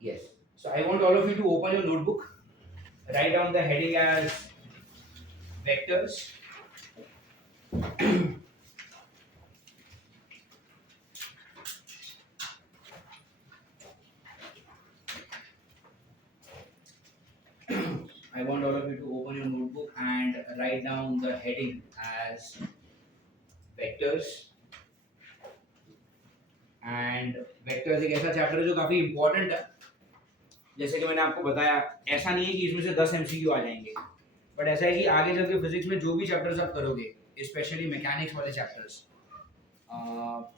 Yes. So I want all of you to open your notebook, write down the heading as vectors. I want all of you to open your notebook and write down the heading as vectors. And vectors एक ऐसा chapter है जो काफी important है। जैसे कि मैंने आपको बताया, ऐसा नहीं है कि इसमें से 10 एमसीक्यू आ जाएंगे, बट ऐसा है कि आगे चल के फिजिक्स में जो भी चैप्टर्स आप करोगे, स्पेशली मैकेनिक्स वाले चैप्टर्स,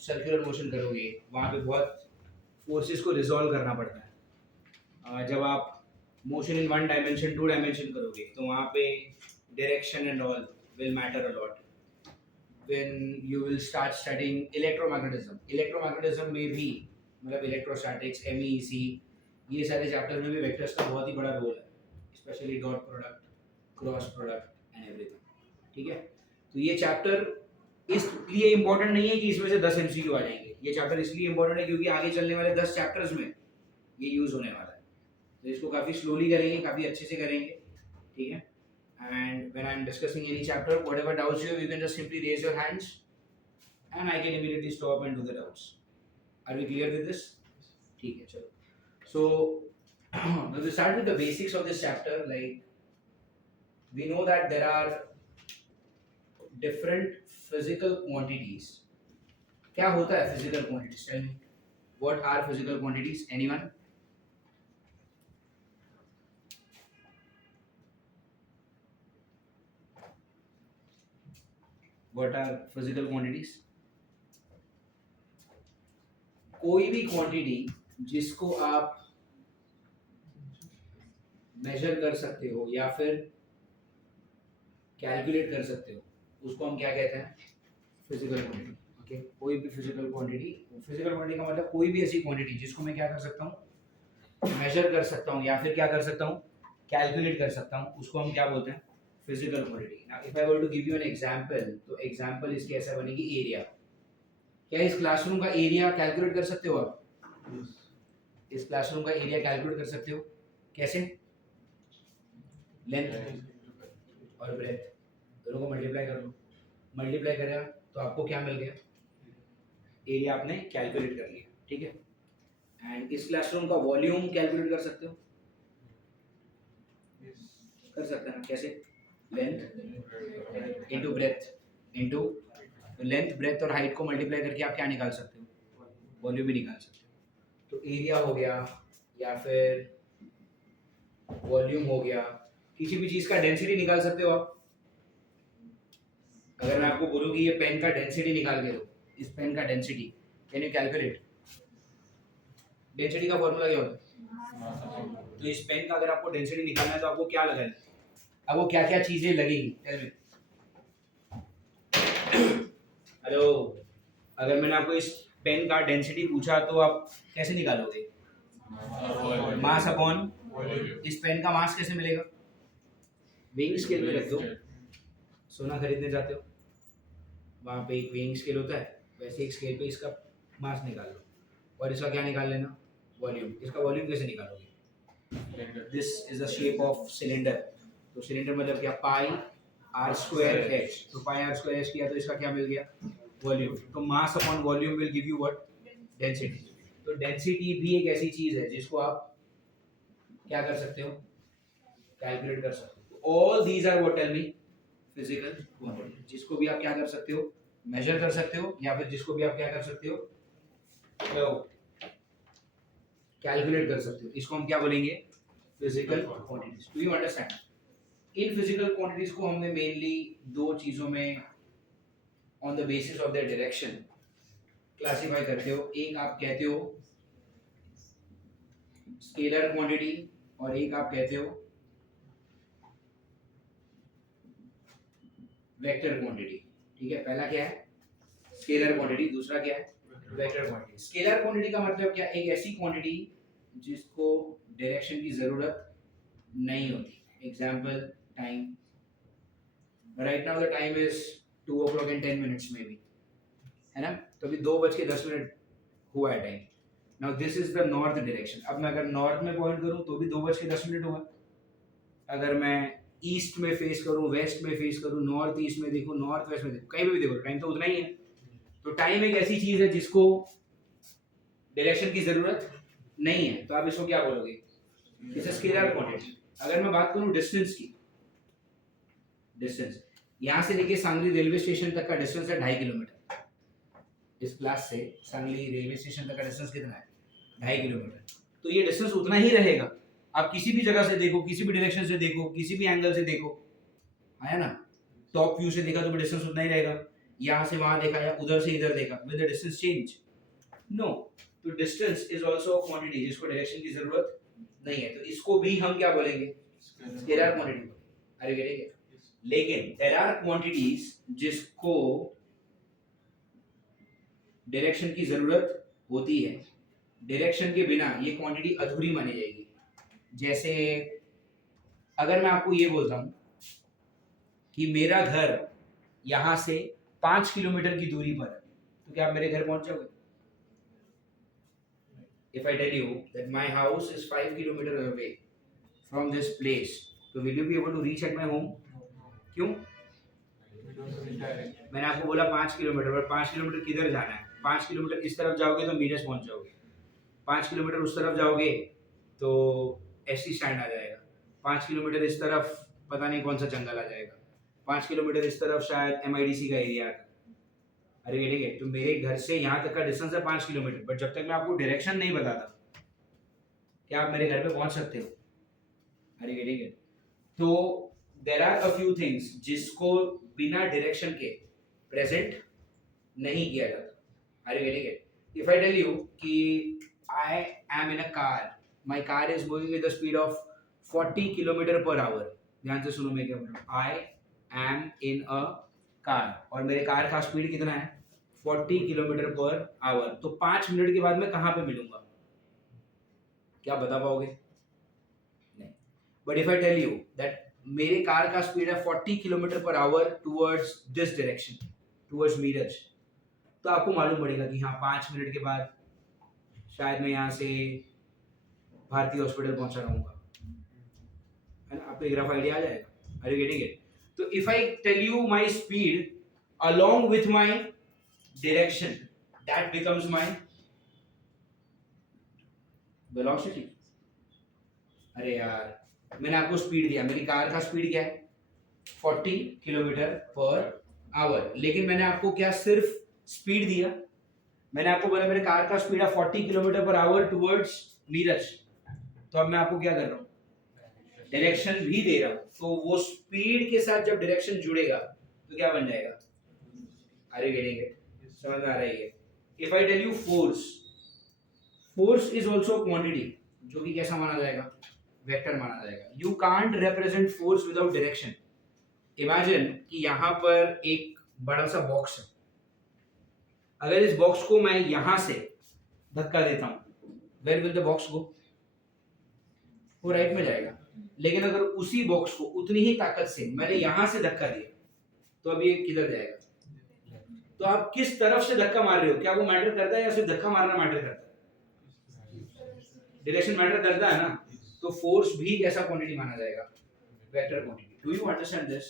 सर्कुलर मोशन करोगे, वहाँ पे बहुत फोर्सेस को रिजॉल्व करना पड़ता है। जब आप motion in one dimension two dimension करोगे तो वहाँ पे direction and all will matter a lot. when you will start studying electromagnetism में भी, मतलब electrostatics, MEC, ये सारे चैप्टर में भी वेक्टर्स का बहुत ही बड़ा रोल है, specially dot product, cross product and everything. ठीक है, तो ये चैप्टर इसलिए इंपॉर्टेंट नहीं है कि इसमें से 10 एमसीक्यू आ जाएंगे। ये चैप्टर इसलिए इंपॉर्टेंट है क्योंकि आगे चलने वाले 10 चैप्टर्स में ये यूज होने वाला है। तो इसको काफ़ी स्लोली करेंगे, काफ़ी अच्छे से करेंगे। ठीक है, and when I'm discussing any chapter, whatever doubts you can just simply raise your hands and I can immediately stop and do the doubts. Are we clear with this? ठीक है, चलो. So now we start with the basics of this chapter. Like, we know that there are different physical quantities. क्या होता है physical quantities? Tell me, what are physical quantities? Anyone? What are physical quantities? कोई भी quantity जिसको आप major कर सकते हो या फिर कैलकुलेट कर सकते हो, उसको हम क्या कहते हैं? Physical quantity. ओके, कोई भी फिजिकल क्वांटिटी का मतलब कोई भी ऐसी क्वांटिटी जिसको मैं क्या कर सकता हूँ? मेजर कर सकता हूँ या फिर क्या कर सकता हूँ? कैलकुलेट कर सकता हूँ, उसको हम क्या बोलते हैं? Physical quantity. Now if I were to give you an example, तो एग्जांपल इसकी ऐसा बनेगी एरिया। क्या इस क्लासरूम का एरिया कैलकुलेट कर सकते हो आप? इस क्लासरूम का एरिया कैलकुलेट कर सकते हो कैसे? लेंथ और ब्रेथ दोनों को मल्टीप्लाई कर लो, मल्टीप्लाई करेगा तो आपको क्या मिल गया? एरिया आपने कैलकुलेट कर लिया। ठीक है, एंड इस क्लासरूम का वॉल्यूम कैलकुलेट कर सकते हो? कर सकते हैं ना, कैसे? Length into breadth into length, breadth और हाइट को मल्टीप्लाई करके आप क्या निकाल सकते हो? वॉल्यूम भी निकाल सकते हो। तो एरिया हो गया या फिर वॉल्यूम हो गया, किसी भी चीज का डेंसिटी निकाल सकते हो आप। अगर मैं आपको बोलूं कि ये पेन का डेंसिटी निकाल के दो, इस पेन का density, can you calculate? Density का फॉर्मूला क्या होता है? तो इस पेन का अगर आपको डेंसिटी निकालना है तो आपको क्या लगाना है? अब वो क्या क्या चीजें लगेगी? Tell me. हेलो, अगर मैंने आपको इस पेन का डेंसिटी पूछा तो आप कैसे निकालोगे? मास अपॉन, इस पेन का मास कैसे मिलेगा? वेइंग स्केल में रख दो। सोना खरीदने जाते हो, वहाँ पे एक वेइंग स्केल होता है, वैसे एक स्केल पे इसका मास निकाल लो और इसका क्या निकाल लेना? वॉल्यूम। इसका वॉल्यूम कैसे निकालोगे? This is the shape of cylinder. तो सिलेंडर मतलब क्या? पाई आर स्क्वायर एच। तो पाई आर स्क्वायर एच किया तो इसका क्या मिल गया? वॉल्यूम। तो mass upon volume will give you what? Density. तो डेंसिटी भी एक ऐसी चीज है जिसको आप क्या कर सकते हो? कैलकुलेट कर सकते हो। All these are what? Tell me. Physical quantity, जिसको भी आप क्या कर सकते हो? मेजर कर सकते हो या फिर जिसको भी आप क्या कर सकते हो? कैलकुलेट कर सकते हो। इसको हम क्या बोलेंगे? Physical quantities. Do you understand? In physical quantities को हमने मेनली दो चीजों में on the basis of their direction classify करते हो। एक आप कहते हो स्केलर क्वांटिटी और एक आप कहते हो वेक्टर क्वांटिटी। ठीक है, पहला क्या है? स्केलर क्वांटिटी, दूसरा क्या है? Vector quantity. स्केलर क्वांटिटी का मतलब क्या? एक ऐसी क्वांटिटी जिसको डायरेक्शन की जरूरत नहीं होती। Example time. Right now the time is 2 o'clock and 10 minutes में भी, है ना? तो अभी 2:10 हुआ है time. Now this is the north direction. अब मैं अगर नॉर्थ में पॉइंट करूं तो भी 2:10 होगा। अगर मैं ईस्ट में फेस करूं, वेस्ट में फेस करूं, नॉर्थ ईस्ट में देखूं, नॉर्थ वेस्ट में देखूं, कहीं भी देखो टाइम तो उतना ही है। तो टाइम एक ऐसी चीज है जिसको डायरेक्शन की जरूरत नहीं है, तो आप इसको क्या बोलोगे? It's a scalar quantity. अगर मैं बात करूं डिस्टेंस की, डिस्टेंस यहां से लेके सांगली रेलवे स्टेशन तक का डिस्टेंस है 2.5 किलोमीटर। इस प्लेस से सांगली रेलवे स्टेशन तक का डिस्टेंस कितना है? 2.5 किलोमीटर। तो ये डिस्टेंस उतना ही रहेगा, आप किसी भी जगह से देखो, किसी भी डायरेक्शन से देखो, किसी भी एंगल से देखो, है ना? टॉप व्यू से देखा तो भी डिस्टेंस उतना ही रहेगा, यहाँ से वहां देखा या उधर से इधर देखा, will the distance change? No. तो distance is also a quantity जिसको डायरेक्शन की जरूरत नहीं है, तो इसको भी हम क्या बोलेंगे? Scalar quantity. अरे गेटिंग इट? लेकिन देयर आर क्वांटिटीज जिसको डायरेक्शन की जरूरत होती है, डायरेक्शन के बिना ये क्वांटिटी अधूरी मानी जाएगी। जैसे अगर मैं आपको ये बोलता हूं कि मेरा घर यहां से 5 किलोमीटर की दूरी पर है, तो क्या आप मेरे घर पहुंच जाओगे? If I tell you that my house is 5 kilometers away from this place, so will you be able to reach at my home? क्यों? मैंने आपको बोला 5 किलोमीटर, पर 5 किलोमीटर किधर जाना है? 5 किलोमीटर इस तरफ जाओगे तो मीरज पहुंच जाओगे, 5 किलोमीटर उस तरफ जाओगे तो एसटी स्टैंड आ जाएगा, 5 किलोमीटर इस तरफ पता नहीं कौन सा जंगल आ जाएगा, 5 किलोमीटर इस तरफ शायद एमआईडीसी का एरिया आता है। अरे ठीक है, तो मेरे घर से यहाँ तक का डिस्टेंस है 5 किलोमीटर, बट जब तक मैं आपको डायरेक्शन नहीं बताता क्या आप मेरे घर पे पहुंच सकते हो? अरे ठीक है, तो there are a few things जिसको बिना डायरेक्शन के प्रेजेंट नहीं किया जाता। अरे ठीक है, इफ आई टेल यू कि I am in a car, my car is going with the speed of 40 kilometre per our, ध्यान से सुनो मैं क्या बोल रहा हूँ, I am in a car, और मेरे कार का स्पीड कितना है? 40 किलोमीटर पर आवर, तो 5 मिनट के बाद मैं कहाँ पे मिलूंगा? क्या बता पाओगे? नहीं। But if I tell you that मेरे कार का स्पीड है 40 kilometre per hour towards this direction, towards Miraj, तो आपको मालूम पड़ेगा कि हाँ 5 मिनट के बाद शायद मैं यहाँ से भारतीय हॉस्पिटल पहुंचा रहूंगा, है ना? आपको एक रफ आइडिया आ जाएगा। Are you getting it? तो if I tell you my speed along with my direction, that becomes my velocity। अरे यार, मैंने आपको स्पीड दिया, मेरी कार का स्पीड क्या है? 40 किलोमीटर पर आवर, लेकिन मैंने आपको क्या सिर्फ स्पीड दिया? मैंने आपको बोला मेरे कार का स्पीड है 40 kilometre per hour towards Miraj, तो अब मैं आपको क्या कर रहा हूँ? डायरेक्शन भी दे रहा हूँ, तो वो स्पीड के साथ जब डायरेक्शन जुड़ेगा तो क्या बन जाएगा? Are you getting it? समझ में आ रही है? If I tell you force, force is also a quantity, जो कि कैसा माना जाएगा? वेक्टर माना जाएगा। You can't represent force without direction। Imagine कि यहाँ पर एक बड़ा सा बॉक्स है, अगर इस बॉक्स को मैं यहाँ से धक्का देता हूँ, where will the box go? वो राइट में जाएगा। लेकिन अगर उसी बॉक्स को उतनी ही ताकत से मैंने यहाँ से धक्का दिया, तो अभी ये किधर जाएगा? तो आप किस तरफ से धक्का मार रहे हो, क्या वो मैटर करता है या सिर्फ धक्का मारना मैटर करता है? डायरेक्शन मैटर करता है ना, तो फोर्स भी कैसा क्वांटिटी माना जाएगा? Vector quantity. Do you understand this?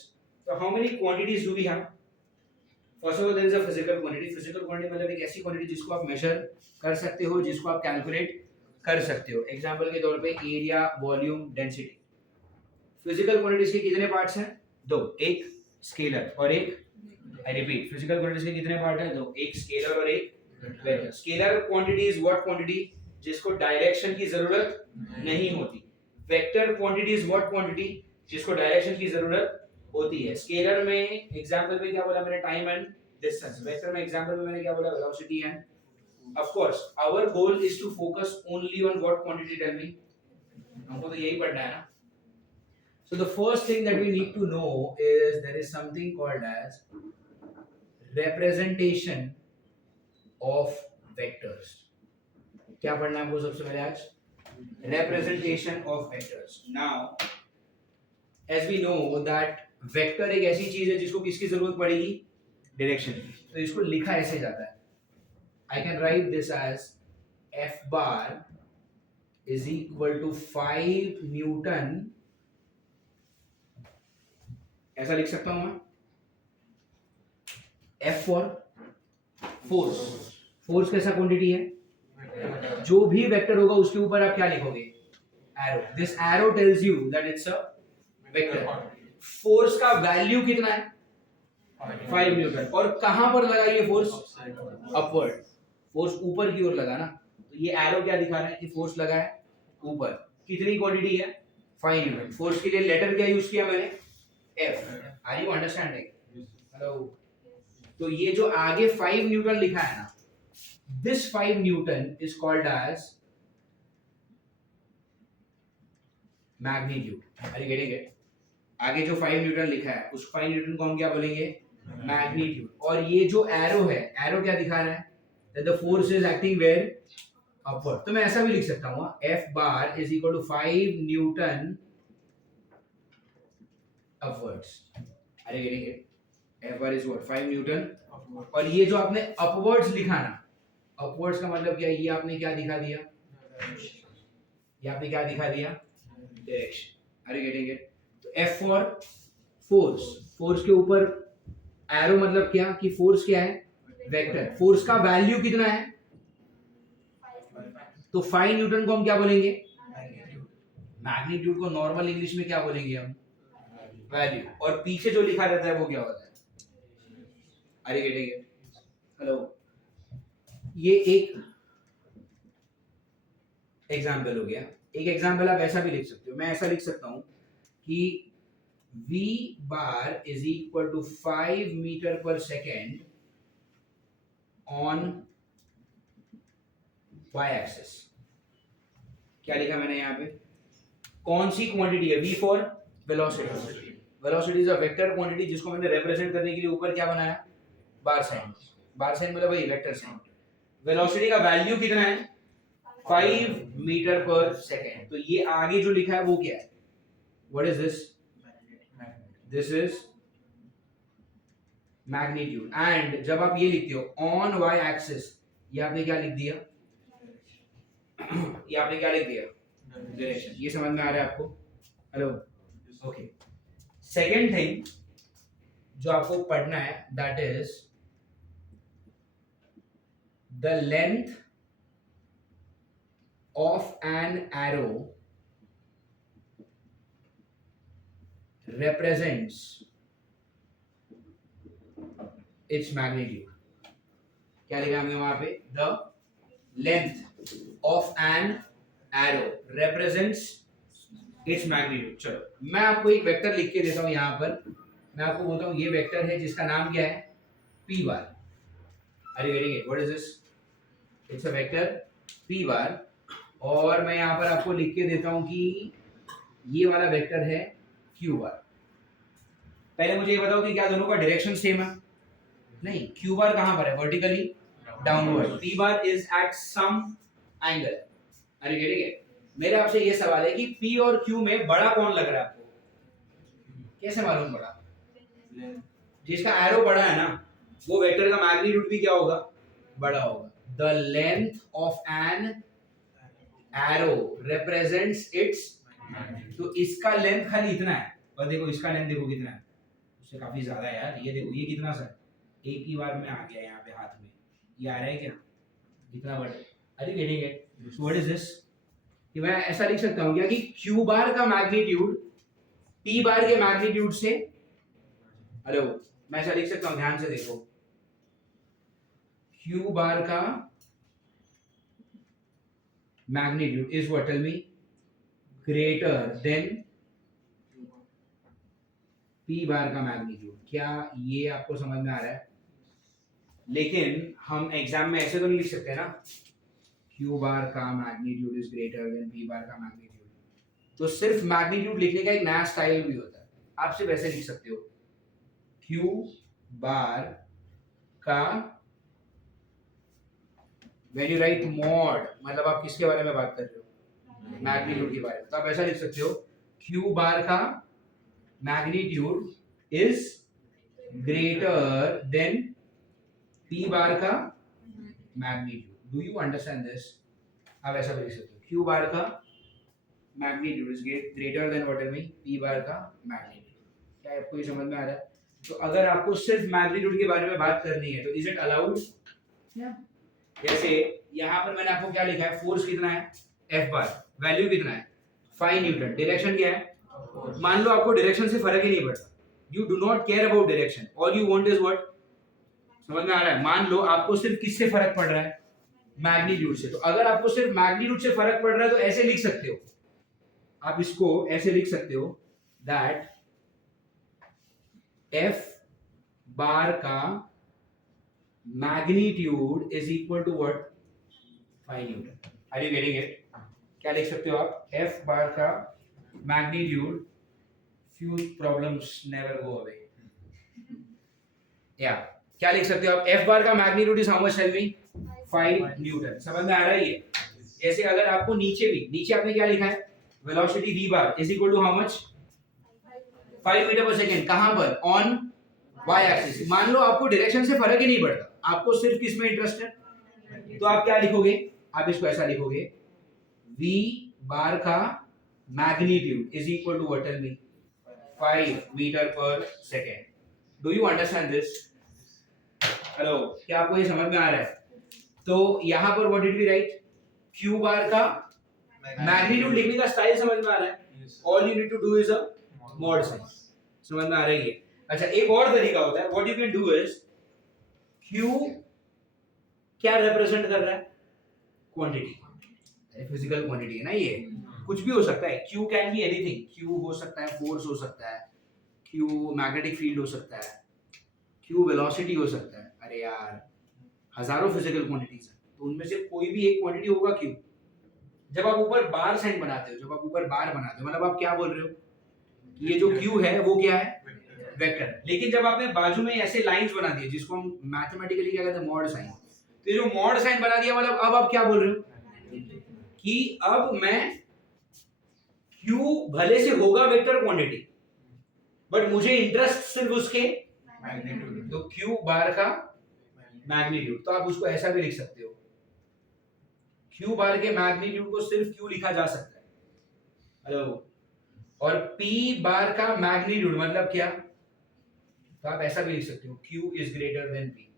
So how many quantities do we have? First of all, there is a physical quantity। Physical quantity मतलब एक ऐसी क्वांटिटी जिसको आप मेजर कर सकते हो, जिसको आप कैलकुलेट कर सकते हो। एग्जांपल के तौर पे area, volume, density. Physical quantities के कितने पार्ट्स हैं? दो, एक स्केलर और एक, आई रिपीट, फिजिकल क्वांटिटीज के कितने पार्ट हैं? दो, एक स्केलर और एक vector. Scalar quantity is what quantity? जिसको डायरेक्शन की जरूरत नहीं होती। Vector quantity is what quantity? जिसको डायरेक्शन की जरूरत होती है। स्केलर में एग्जांपल में क्या बोला मैंने? Time and distance. वेक्टर में एग्जांपल में मैंने क्या बोला? Velocity and of course our goal is to focus only on what quantity? Tell me, हमको तो यही पढ़ना है ना। So the first thing that we need to know is there is something called as representation of vectors। क्या पढ़ना है हमको सबसे पहले आज? Representation of vectors। Now as we know that vector एक ऐसी चीज है जिसको किसकी जरूरत पड़ेगी? डायरेक्शन की। तो इसको लिखा ऐसे जाता है, I can write this as F bar is equal to 5 newton, ऐसा लिख सकता हूं मैं। एफ फॉर फोर्स, फोर्स कैसा क्वांटिटी है, जो भी वेक्टर होगा उसके ऊपर आप क्या लिखोगे, arrow. This arrow tells you that it's a vector. Force का वैल्यू कितना है, 5 न्यूटन। और कहां पर लगा ये फोर्स, अपवर्ड, फोर्स ऊपर की ओर लगा ना, तो ये एरो क्या दिखा रहा है कि फोर्स लगा है ऊपर। कितनी क्वांटिटी है, 5 न्यूटन। फोर्स के लिए लेटर क्या यूज किया मैंने, F. Are you understanding, hello. तो ये जो आगे 5 न्यूटन लिखा है ना, this 5 newton is called as magnitude. Are you getting it? आगे जो 5 न्यूटन लिखा है उस 5 न्यूटन को हम क्या बोलेंगे, मैग्नीट्यूड। और ये जो एरो है, एरो क्या दिखा रहा है, that the force is acting where, upward. तो मैं ऐसा भी लिख सकता हूं, F bar is equal to 5 newton upwards. Are you getting it? F bar is what, 5 newton. और ये जो आपने अपवर्ड्स लिखा ना, अपवर्ड्स का मतलब क्या है, ये आपने क्या दिखा दिया, ये आपने क्या दिखा दिया, direction. Are you getting it? तो एफ फॉर फोर्स, फोर्स के ऊपर एरो मतलब क्या, कि फोर्स क्या है, वेक्टर। फोर्स का वैल्यू कितना है, तो 5 न्यूटन को हम क्या बोलेंगे, मैग्नीट्यूड को नॉर्मल इंग्लिश में क्या बोलेंगे हम, वैल्यू। और पीछे जो लिखा रहता है वो क्या होता है, are you getting it, hello. ये एक एग्जाम्पल हो गया। एक एग्जाम्पल आप ऐसा भी लिख सकते हो, मैं ऐसा लिख सकता हूं कि v bar is equal to 5 meter per second on y axis। क्या लिखा मैंने यहाँ पे, कौन सी क्वांटिटी है, v for velocity. Velocity is a vector quantity जिसको मैंने रिप्रेजेंट करने के लिए ऊपर क्या बनाया, बार साइन। बार साइन मतलब वही वेक्टर साइन। वेलोसिटी का वैल्यू कितना है, 5 मीटर पर सेकेंड। तो ये आगे जो लिखा है वो क्या है, what is this, this is magnitude. And जब आप ये लिखते हो ऑन वाई एक्सिस, ये आपने क्या लिख दिया, ये आपने क्या लिख दिया, डायरेक्शन। ये समझ में आ रहा है आपको, हेलो, ओके। सेकेंड थिंग जो आपको पढ़ना है, that is the length of an arrow represents its magnitude। क्या लिखा हमने वहां पे, the length of an arrow represents its magnitude। चलो मैं आपको एक वेक्टर लिख के देता हूं यहां पर, मैं आपको बोलता हूं ये वेक्टर है जिसका नाम क्या है, p bar. Are you getting it, what is this, it's a vector p bar. और मैं यहां पर आपको लिख के देता हूं कि ये वाला वेक्टर है q बार। पहले मुझे ये बताओ कि क्या दोनों का डायरेक्शन सेम है, नहीं। q बार कहां पर है, vertically downward. p bar is at some angle. Are you getting it? मेरे आपसे ये सवाल है कि p और q में बड़ा कौन लग रहा है आपको, कैसे मालूम बड़ा, जिसका एरो बड़ा है ना, वो वेक्टर का मैग्नीट्यूड भी क्या होगा, बड़ा होगा। The length of an arrow represents it's, तो इसका लेंथ खाली इतना है, और देखो इसका लेंथ देखो कितना है, उससे काफी ज्यादा है यार। ये देखो ये कितना सा है, एक ही बार में आ गया यहाँ पे हाथ में, ये आ रहा है क्या, इतना बड़ा। Are you getting it? So what is this, कि मैं ऐसा लिख सकता हूँ क्या कि q बार का मैग्नीट्यूड p बार के मैग्नीट्यूड से, हेलो, मैं ऐसा लिख सकता हूँ, ध्यान से देखो, q बार का magnitude is what, tell me, greater than p bar का मैग्नीट्यूड। क्या ये आपको समझ में आ रहा है? लेकिन हम एग्जाम में ऐसे तो नहीं लिख सकते ना, q बार का magnitude is greater than p bar का मैग्नीट्यूड। तो सिर्फ मैग्नीट्यूड लिखने का एक नया स्टाइल भी होता है, आप सिर्फ ऐसे लिख सकते हो, q बार का, व्हेन यू राइट मॉड, मतलब आप किसके बारे में बात कर रहे हो, मैग्नीट्यूड के बारे में, तो आप ऐसा लिख सकते हो, q बार का magnitude is greater than p bar का magnitude. Do you understand this? आप ऐसा भी लिख सकते हो, क्यू बार का magnitude is greater than what me P बार का मैग्नीट्यूड। क्या आपको ये समझ में आ रहा है? तो अगर आपको सिर्फ मैग्नीट्यूड के बारे में बात करनी है तो इज इट अलाउड? जैसे यहाँ पर मैंने आपको क्या लिखा है, फोर्स कितना है एफ बार, वैल्यू कितना है 5 न्यूटन, डायरेक्शन क्या है, मान लो आपको डायरेक्शन से फर्क ही नहीं पड़ता, you do not care about direction, all you want is what, समझ में आ रहा है? मान लो आपको सिर्फ किससे फर्क पड़ रहा है, मैग्नीट्यूड से। तो अगर आपको सिर्फ मैग्नीट्यूड से फर्क पड़ रहा है तो ऐसे लिख सकते हो, आप इसको ऐसे लिख सकते हो दैट एफ बार का magnitude is equal to what 5 newton. Are you getting it? क्या लिख सकते हो आप, एफ बार का magnitude, few problems never go away, या क्या लिख सकते हो आप, एफ बार का magnitude is how much, tell me 5 newton. समझ में आ रहा है ये? जैसे अगर आपको नीचे भी, नीचे आपने क्या लिखा है, velocity v bar is equal to how much 5 metre per second, कहां पर, ऑन y एक्सिस। मान लो आपको डायरेक्शन से फर्क ही नहीं पड़ता, आपको सिर्फ किस में इंटरेस्ट है, तो आप क्या लिखोगे, आप इसको ऐसा लिखोगे v बार का magnitude is equal to what, tell me 5 metre per second. Do you understand this? Hello, क्या आपको ये समझ में आ रहा है? तो यहां पर what did we write, q bar का मैग्नीट्यूड लिखने का स्टाइल समझ में आ रहा है? All you need to do is a mod sign. समझ में आ रही है? अच्छा, एक और तरीका होता है, what you can do is, q क्या रिप्रेजेंट कर रहा है, क्वांटिटी, फिजिकल क्वांटिटी है ना, ये कुछ भी हो सकता है, q can be anything, q हो सकता है फोर्स हो सकता है, q मैग्नेटिक फील्ड हो सकता है, q वेलोसिटी हो सकता है, अरे यार हजारों फिजिकल क्वांटिटीज हैं, तो उनमें से कोई भी एक क्वांटिटी होगा q। जब आप ऊपर बार साइन बनाते हो, जब आप ऊपर बार बनाते हो, मतलब आप क्या बोल रहे हो कि ये जो q है वो क्या है, वेक्टर। लेकिन जब आपने बाजू में ऐसे लाइंस बना दिए जिसको हम मैथमेटिकली क्या कहते हैं, मॉड साइन, तो ये जो मॉड साइन बना दिया, मतलब अब आप क्या बोल रहे हो कि अब मैं q भले से होगा वेक्टर क्वांटिटी, बट मुझे इंटरेस्ट सिर्फ उसके मैग्नीट्यूड, तो q बार का मैग्नीट्यूड, तो आप उसको ऐसा भी लिख सकते हो, q बार के मैग्नीट्यूड को सिर्फ q लिखा जा सकता है, हेलो, और p बार का मैग्नीट्यूड मतलब क्या, तो आप ऐसा भी लिख सकते हो, q is greater than p।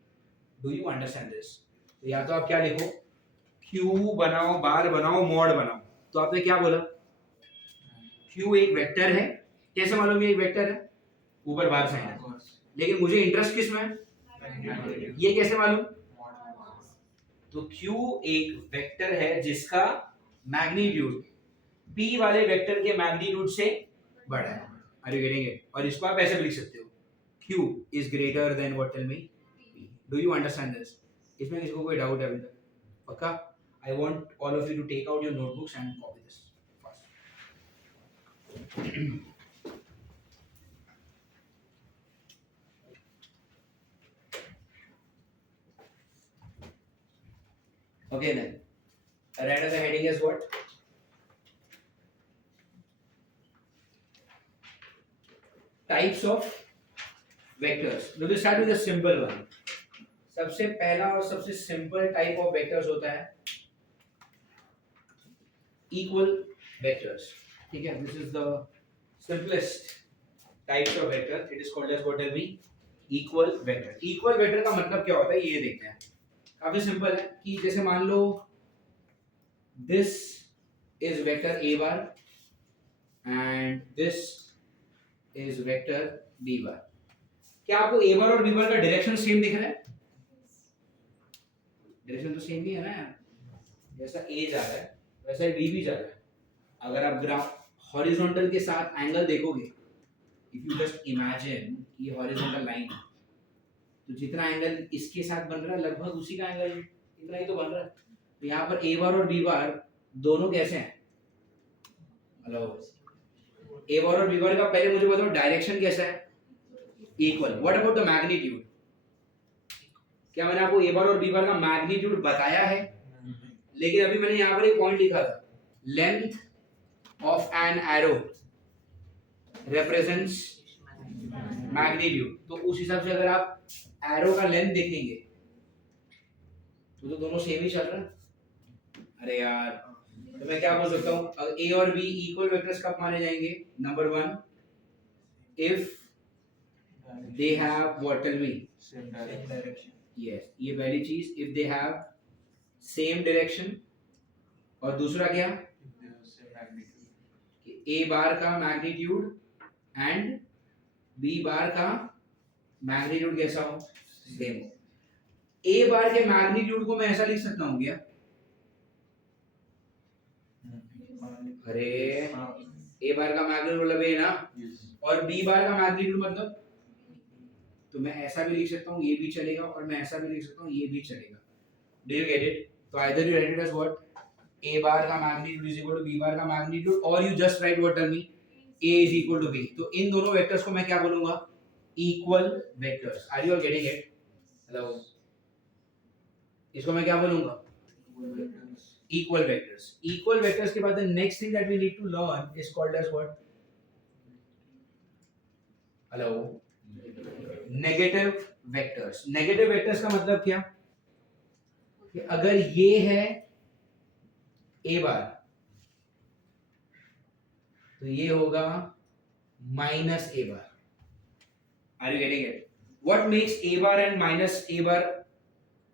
Do you understand this? तो या तो आप क्या लिखो, q बनाओ, बार बनाओ, मॉड बनाओ, तो आपने क्या बोला, q एक वेक्टर है, कैसे मालूम ये एक वेक्टर है, ऊपर बार साइन है, लेकिन मुझे इंटरेस्ट किस में है, ये कैसे मालूम, तो q एक वेक्टर है जिसका मैग्नीट्यूड p वाले वेक्टर के मैग्नीट्यूड से बड़ा है। Are you getting it? और इसको आप ऐसे भी लिख सकते हो, q is greater than what, tell me p। do you understand this? इसमें किसी को कोई डाउट है अभी तक? पक्का? I want all of you to take out your notebooks and copy this fast। okay then, right as the heading is what, types of vectors। let's start with the simple one। सबसे पहला और सबसे simple type of vectors होता है equal vectors. ठीक है, this is the simplest types of vector, it is called as what, tell me equal vector. Equal vector का मतलब क्या होता है ये देखते हैं, काफी सिंपल है कि जैसे मान लो this is vector a bar and this is vector b bar. क्या आपको a बार और b बार का डायरेक्शन सेम दिख रहा है? डायरेक्शन तो सेम ही है ना यार, जैसा a जा रहा है वैसा ही b भी जा रहा है। अगर आप ग्राफ हॉरिजॉन्टल के साथ एंगल देखोगे, इफ यू जस्ट इमेजिन ये हॉरिजॉन्टल लाइन है, तो जितना एंगल इसके साथ बन रहा है लगभग उसी का एंगल इतना ही तो बन रहा है। तो यहाँ पर a बार और b बार दोनों कैसे हैं, हेलो, a बार और b बार का पहले मुझे बताओ डायरेक्शन कैसा है, equal. What about the magnitude? क्या मैंने आपको a बार और b बार का मैग्नीट्यूड बताया है? लेकिन अभी मैंने यहाँ पर एक पॉइंट लिखा था, length of an arrow represents magnitude. तो उस हिसाब से अगर आप एरो का लेंथ देखेंगे तो दोनों सेम ही चल रहा है। अरे यार, तो मैं क्या बोल सकता हूँ, ए और बी इक्वल वेक्टर्स कब माने जाएंगे? Number one, if they have what, tell me. Same direction. Yes, ये पहली चीज, if they have same direction. और दूसरा क्या? If they have same magnitude. कि ए बार का मैग्नीट्यूड एंड बी बार का मैग्नीट्यूड कैसा हो? सेम हो। ए बार के मैग्नीट्यूड को मैं ऐसा लिख सकता हूँ क्या? अरे ए बार का मैग्नीट्यूड मतलब ए ना, Yes. और बी बार का मैग्नीट्यूड मतलब, तो मैं ऐसा भी लिख सकता हूँ, ये भी चलेगा, और मैं ऐसा भी लिख सकता हूँ, ये भी चलेगा। Do you get it? तो either you write it as what, a bar का magnitude is equal to b bar का मैग्नीट्यूड, और you just write what, tell me, a is equal to b। तो इन दोनों वेक्टर्स को मैं क्या बोलूंगा? Equal vectors. Are you all getting it? Hello, इसको मैं क्या बोलूंगा? Equal vectors. इक्वल वेक्टर्स के बाद the next thing that we need to learn is called as what? Hello, negative vectors. Negative vectors का मतलब क्या? कि अगर ये है ए बार, तो ये होगा minus A bar. Are you getting it? What makes A bar and minus A bar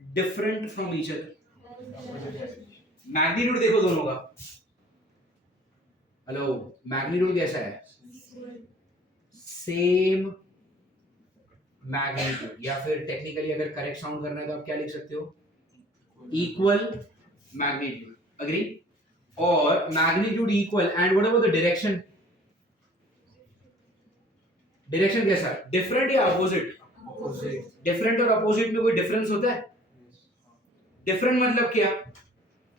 different from each other? Magnitude देखो दोनों का। हेलो, मैग्नीट्यूड कैसा है? सेम मैग्नीट्यूड, या फिर टेक्निकली अगर करेक्ट साउंड करना है तो आप क्या लिख सकते हो? Equal magnitude. अग्री? और magnitude equal, and what about the direction? Direction कैसा? डिफरेंट या अपोजिट? Opposite. डिफरेंट और अपोजिट में कोई डिफरेंस होता है? डिफरेंट मतलब क्या?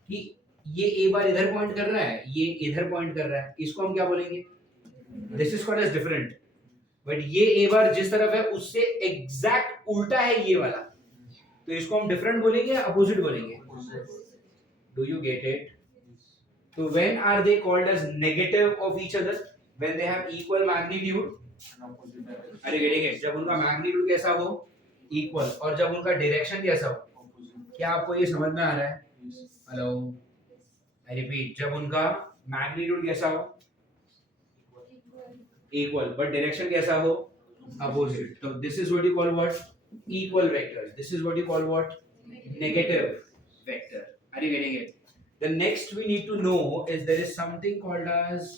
कि ये ए बार इधर पॉइंट कर रहा है, ये इधर पॉइंट कर रहा है, इसको हम क्या बोलेंगे? This is called as different. But ये ए बार जिस तरफ है उससे एग्जैक्ट उल्टा है ये वाला, तो इसको हम डिफरेंट बोलेंगे या अपोजिट बोलेंगे? Do you get it? तो when are they called as negative of each other? When they have equal magnitude. Opposite direction. Are getting it? जब उनका मैग्नीट्यूड कैसा हो? इक्वल, और जब उनका डायरेक्शन कैसा हो? Opposite. क्या आपको ये समझ में आ रहा है? Yes. हेलो, आई रिपीट, जब उनका मैग्नीट्यूड कैसा हो? इक्वल, बट डायरेक्शन कैसा हो? अपोजिट। तो this is what you call what? Equal vectors. This is what you call what? Negative vector. Are you getting it? The next we need to know is there is something called as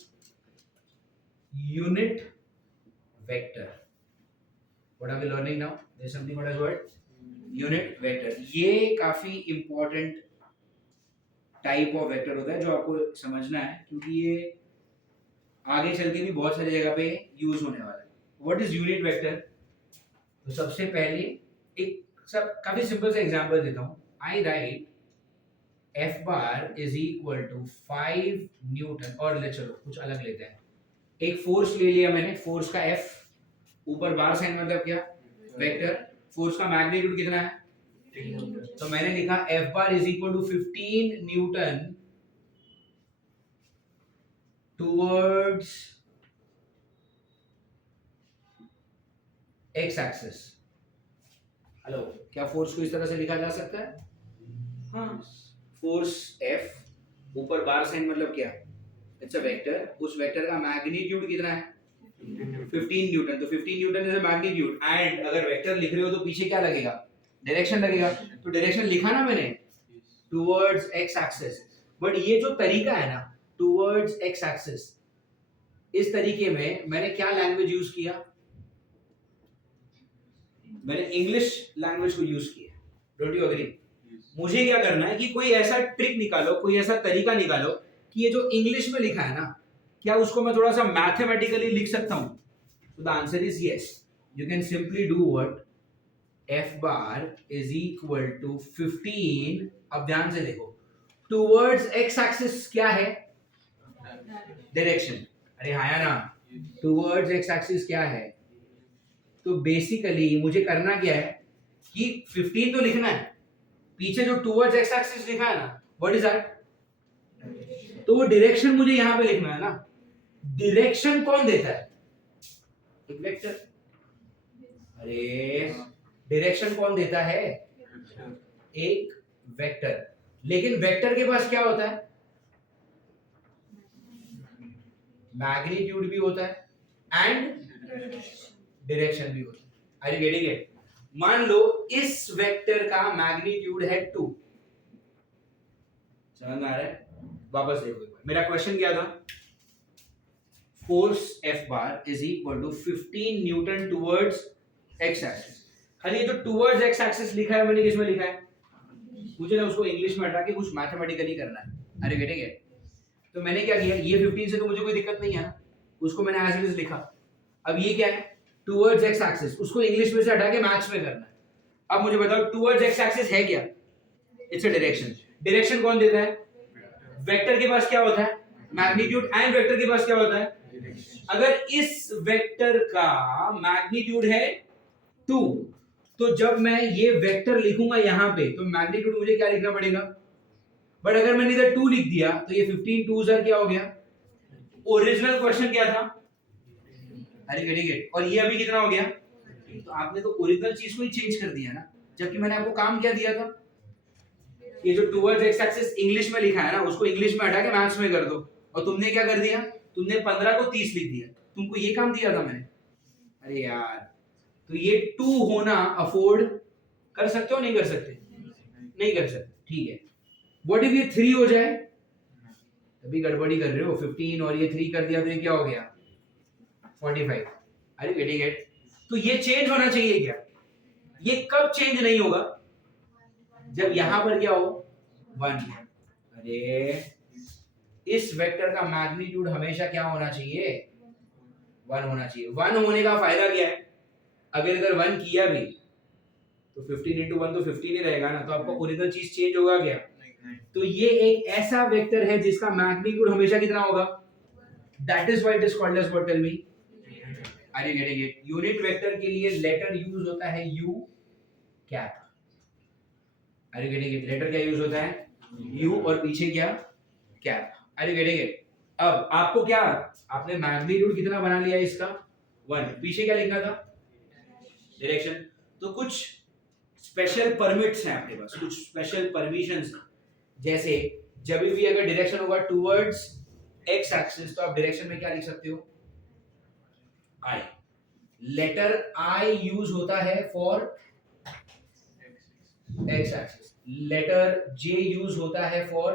unit vector. What are we learning now? There is something called as what? Unit vector. ये काफी important type of vector होता है जो आपको समझना है, क्योंकि ये आगे चल के भी बहुत सारी जगह पे यूज होने वाला है। What is unit vector? तो सबसे पहले एक सब काफी सिंपल सा एग्जांपल देता हूँ। I write F bar is equal to 5 newton, और ले चलो कुछ अलग लेते हैं। एक फोर्स ले लिया मैंने, फोर्स का F, ऊपर बार साइन मतलब क्या? वेक्टर। फोर्स का मैग्नीट्यूड कितना है? तो मैंने लिखा F bar is equal to 15 newton towards X axis. Hello, क्या फोर्स को इस तरह से लिखा जा सकता है? हाँ, फोर्स F, ऊपर बार साइन मतलब क्या? It's a vector. उस वेक्टर का मैग्नीट्यूड कितना है? 15 न्यूटन। तो 15 Newton is a magnitude, and अगर वेक्टर लिख रहे हो तो पीछे क्या लगेगा? डायरेक्शन लगेगा। तो डायरेक्शन लिखा ना मैंने, टुवर्ड्स एक्स एक्सिस। बट ये जो तरीका है ना, टुवर्ड्स एक्स एक्सिस, इस तरीके में मैंने क्या लैंग्वेज यूज किया? मैंने इंग्लिश लैंग्वेज को यूज किया। Don't you agree? मुझे क्या करना है कि कोई ऐसा ट्रिक निकालो, कोई ऐसा तरीका निकालो कि ये जो इंग्लिश में लिखा है ना, क्या उसको मैं थोड़ा सा मैथमेटिकली लिख सकता हूं? तो the answer is yes. You can simply do what? F bar is equal to 15। अब ध्यान से देखो, टुवर्ड्स एक्स एक्सिस क्या है? डायरेक्शन। अरे हाँ ना, टुवर्ड्स एक्स एक्सिस क्या है? तो बेसिकली मुझे करना क्या है कि 15 तो लिखना है, पीछे जो टुवर्ड्स एक्स एक्सिस लिखा है ना, व्हाट इज दैट? तो वो डायरेक्शन मुझे यहां पे लिखना है ना। डायरेक्शन कौन देता है? एक वेक्टर। अरे डायरेक्शन कौन देता है? एक वेक्टर। लेकिन वेक्टर के पास क्या होता है, मैग्नीट्यूड भी होता है एंड डायरेक्शन भी होता है। Are you getting it? मान लो इस वेक्टर का मैग्नीट्यूड है 2, समझ में आ रहा है? वापस देखो एक बार, मेरा क्वेश्चन क्या था, force F bar is equal to 15 newton towards x axis. खाली ये जो टुवर्ड्स x एक्सिस लिखा है मैंने किस में लिखा है, मुझे ना उसको इंग्लिश में हटा के कुछ मैथमेटिकली करना है। Are you getting it? तो मैंने क्या किया, ये 15 से तो मुझे कोई दिक्कत नहीं है ना, उसको मैंने एज इट इज लिखा। अब ये क्या है, टुवर्ड्स x एक्सिस, उसको इंग्लिश में से हटा के मैथ्स में करना है। अब मुझे बताओ टुवर्ड्स x एक्सिस है क्या, इट्स अ डायरेक्शन। डायरेक्शन कौन देता है, वेक्टर के पास क्या होता है, मैग्नीट्यूड, एंड वेक्टर के पास क्या होता है। अगर इस वेक्टर का मैग्नीट्यूड है 2, तो जब मैं ये वेक्टर लिखूंगा यहां पे तो मैग्नीट्यूड मुझे क्या लिखना पड़ेगा, बट अगर मैंने इधर 2 लिख दिया तो ये 15 2 क्या हो गया, ओरिजिनल क्वेश्चन क्या था, अरे वेरी गुड, और ये अभी कितना हो गया, तो आपने तो ओरिजिनल चीज को ही चेंज कर दिया ना, जबकि मैंने आपको काम क्या दिया था, ये जो टुवर्ड्स x एक्सिस इंग्लिश में लिखा है ना, उसको इंग्लिश में हटा के मैथ्स में कर दो, और तुमने क्या कर दिया, तुमने 15 को 30 लिख दिया, तुमको ये काम दिया था मैंने। अरे यार, तो ये 2 होना अफोर्ड कर सकते हो नहीं कर सकते, नहीं कर सकते, ठीक है। व्हाट इफ ये 3 हो जाए, अभी गड़बड़ी कर रहे हो, 15 और ये 3 कर दिया तो ये क्या हो गया 45। अरे गेटिंग इट? तो ये चेंज होना चाहिए क्या, ये कब चेंज नहीं होगा, जब यहां पर क्या हो 1। अरे इस वेक्टर का मैग्नीट्यूड हमेशा क्या होना चाहिए, 1 होना चाहिए। 1 होने का फायदा क्या है, अगर इधर 1 किया भी तो 15 into 1 तो 15 ही रहेगा ना, तो आपका ओरिजिनल चीज चेंज होगा क्या, तो ये एक ऐसा वेक्टर है जिसका मैग्नीट्यूड हमेशा कितना होगा, that is why it is called as what, tell me, are you getting it? Unit vector के लिए लेटर यूज होता है u cap. Are you getting it? Letter क्या यूज होता है, u, और पीछे क्या, cap. Are you getting it? अब आपको क्या, आपने मैग्नीट्यूड कितना बना लिया इसका 1, पीछे क्या लिखना था, डायरेक्शन। तो कुछ स्पेशल परमिट्स हैं आपके पास, कुछ स्पेशल परमिशंस, जैसे जब भी अगर डायरेक्शन होगा टुवर्ड्स x एक्सिस तो आप डायरेक्शन में क्या लिख सकते हो, I। लेटर I यूज होता है for x axis, letter J use होता है फॉर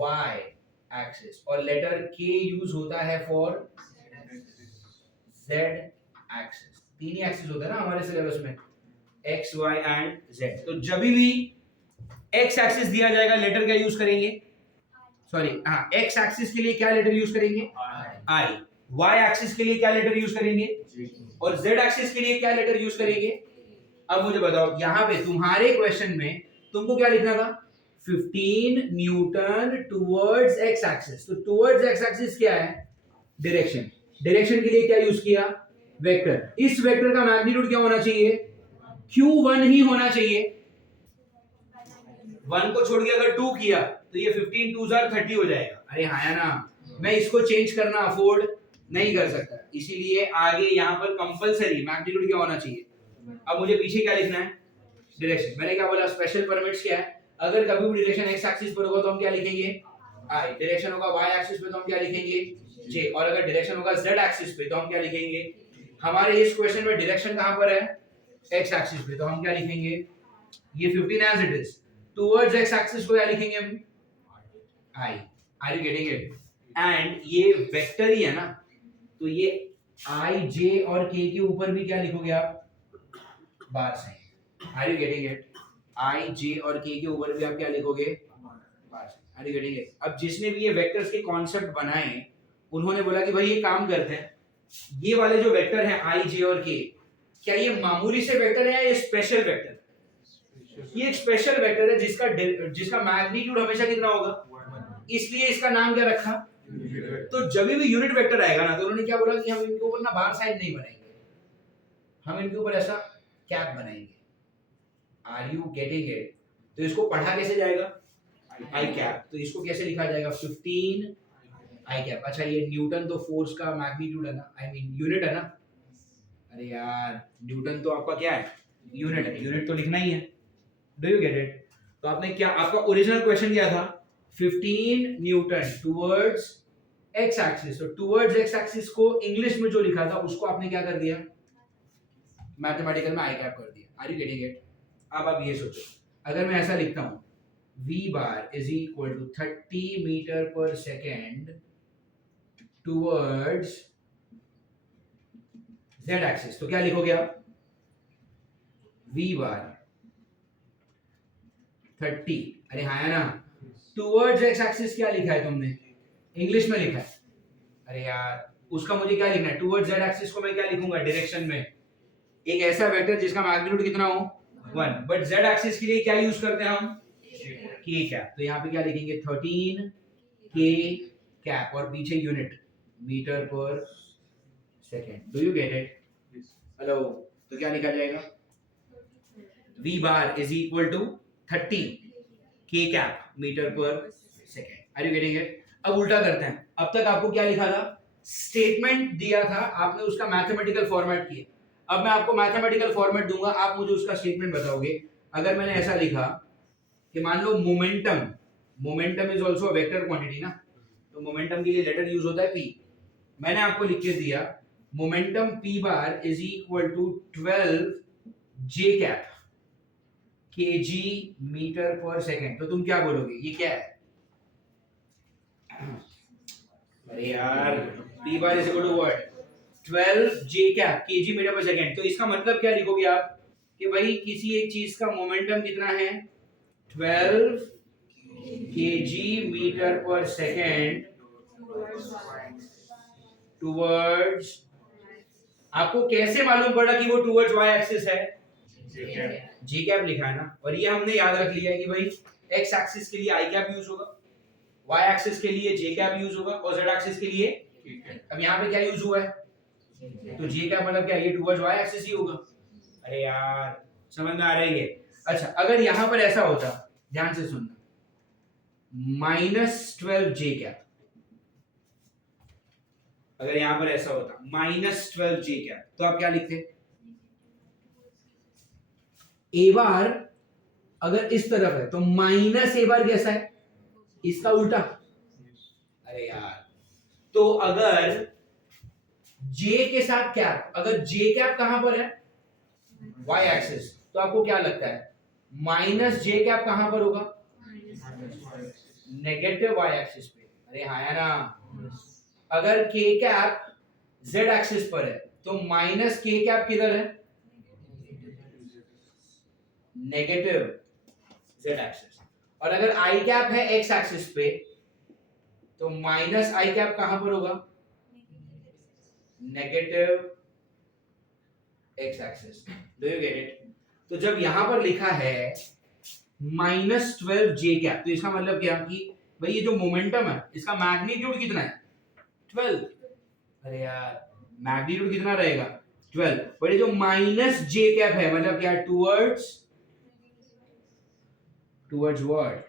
y एक्सिस, और लेटर K यूज होता है फॉर z एक्सिस। 3 ही एक्सिस होता है ना हमारे सिलेबस में, x y एंड z। तो जब भी x एक्सिस दिया जाएगा लेटर क्या यूज करेंगे, सॉरी हाँ, x एक्सिस के लिए क्या लेटर यूज करेंगे, I। y एक्सिस के लिए क्या लेटर यूज करेंगे, और z एक्सिस के लिए क्या लेटर यूज करेंगे। अब मुझे बताओ यहाँ पे तुम्हारे क्वेश्चन में तुमको क्या लिखना था, 15 न्यूटन टुवर्ड्स x एक्सिस। तो टुवर्ड्स x एक्सिस क्या है, डायरेक्शन। डायरेक्शन के लिए क्या यूज किया, वेक्टर। इस वेक्टर का मैग्नीट्यूड क्या होना चाहिए, q1 ही होना चाहिए। 1 को छोड़ के अगर 2 किया तो ये 15 2 30 हो जाएगा। अरे हाँ ना, मैं इसको चेंज करना अफोर्ड नहीं कर सकता, इसीलिए आगे यहाँ पर कंपलसरी मैग्नीट्यूड क्या होना चाहिए। अब मुझे पीछे क्या लिखना है, डायरेक्शन। मैंने क्या बोला, स्पेशल परमिट्स क्या है, अगर कभी भी डायरेक्शन x एक्सिस पर होगा तो हम क्या लिखेंगे I, डायरेक्शन होगा y एक्सिस पे तो हम क्या लिखेंगे J, और अगर डायरेक्शन होगा z एक्सिस पे तो हम क्या लिखेंगे। हमारे इस क्वेश्चन में डायरेक्शन कहां पर है, x एक्सिस पे, तो हम क्या लिखेंगे, ये 15 as it is, towards x axis को क्या लिखेंगे हम I। Are you getting it? And ये वेक्टर ही है ना, तो ये I J और K के ऊपर भी क्या लिखोगे आप, बार से। Are you getting it? I J और K के ऊपर भी आप क्या लिखोगे, बार से। Are you getting it? अब जिसने भी ये वेक्टर्स के कॉन्सेप्ट बनाए उन्होंने बोला कि भाई ये काम करते हैं, ये वाले जो वेक्टर हैं I J और K, क्या ये मामूली से वेक्टर है या ये स्पेशल वेक्टर, ये एक स्पेशल वेक्टर है जिसका मैग्नीट्यूड हमेशा कितना होगा, इसलिए इसका नाम क्या रखा। तो जब भी यूनिट वेक्टर आएगा ना तो उन्होंने क्या बोला कि हम इनके ऊपर ना बार साइड नहीं बनाएंगे, हम इनके ऊपर ऐसा कैप बनाएंगे। Are you getting it? तो इसको पढ़ा कैसे जाएगा, आई कैप। तो इसको कैसे लिखा जाएगा, 15 आई कैप। अच्छा, ये न्यूटन तो फोर्स का मैग्नीट्यूड है ना, आई मीन यूनिट है ना। अरे यार, न्यूटन तो आपका क्या है, यूनिट है, यूनिट तो लिखना ही है। Do you get it? तो आपने क्या, आपका ओरिजिनल क्वेश्चन क्या था, 15 न्यूटन टुवर्ड्स एक्स एक्सिस। तो टुवर्ड्स एक्स एक्सिस को इंग्लिश में जो लिखा था उसको आपने क्या कर दिया, मैथमेटिकल में आई कैप कर दिया। Are you getting it? अब आप ये सोचो, अगर मैं ऐसा लिखता हूं v bar is equal to 30 metre per second towards z axis, तो क्या लिखोगे आप, v bar 30, अरे हाँ है ना, टुवर्ड्स x एक्सिस क्या लिखा है तुमने, इंग्लिश में लिखा है, अरे यार उसका मुझे क्या लिखना है, टुवर्ड्स z एक्सिस को मैं क्या लिखूंगा, डायरेक्शन में एक ऐसा वेक्टर जिसका मैग्नीट्यूड कितना हो 1, बट z एक्सिस के लिए क्या यूज करते हैं हम, k कैप। तो यहाँ पे क्या लिखेंगे, 13 k कैप और पीछे unit metre per second. Do you get it? Hello, तो क्या लिखा जाएगा, v bar is equal to 30 k cap metre per second. Are you getting it? अब उल्टा करते हैं, अब तक आपको क्या लिखा था, स्टेटमेंट दिया था, आपने उसका मैथमेटिकल फॉर्मेट किया। अब मैं आपको मैथमेटिकल फॉर्मेट दूंगा, आप मुझे उसका स्टेटमेंट बताओगे। अगर मैंने ऐसा लिखा कि मान लो momentum, momentum is also a vector quantity ना, तो मोमेंटम के लिए लेटर यूज होता है p। मैंने आपको लिख के दिया momentum p bar is equal to 12 j cap kg metre per second. तो तुम क्या बोलोगे, ये क्या है, अरे यार p bar is equal to what, 12 j cap kg metre per second. तो इसका मतलब क्या लिखोगे आप, कि भाई किसी एक चीज का मोमेंटम कितना है, 12 kg metre per second towards, आपको कैसे मालूम पड़ा कि वो टुवर्ड्स y एक्सिस है, जी कैप लिखा है ना, और ये हमने याद रख लिया है कि भाई x एक्सिस के लिए i कैप यूज होगा, y एक्सिस के लिए j कैप यूज होगा और z एक्सिस के लिए, अब यहाँ पे क्या यूज हुआ है, तो j कैप मतलब क्या, ये टुवर्ड्स y एक्सिस ही होगा। अरे यार समझ में आ रही है? अच्छा अगर यहाँ पर ऐसा होता, ध्यान से सुनना, -12 j कैप, अगर यहां पर ऐसा होता -12 j कैप, तो आप क्या लिखते, a बार अगर इस तरफ है तो माइनस a बार कैसा है, इसका उल्टा। अरे यार तो अगर j के साथ कैप, अगर j कैप कहां पर है, y एक्सिस, तो आपको क्या लगता है -j कैप कहां पर होगा, नेगेटिव y एक्सिस पे। अरे हाँ है ना, अगर k कैप z एक्सिस पर है तो -k कैप किधर है, नेगेटिव z एक्सिस, और अगर i कैप है x एक्सिस पे तो -i कैप कहां पर होगा, negative x axis. Do you get it? तो जब यहां पर लिखा है -12 j कैप, तो इसका मतलब क्या कि भाई ये जो मोमेंटम है इसका मैग्नीट्यूड कितना है, 12। अरे यार मैग्नीट्यूड कितना रहेगा, 12, बट ये जो -j कैप है मतलब क्या, towards what,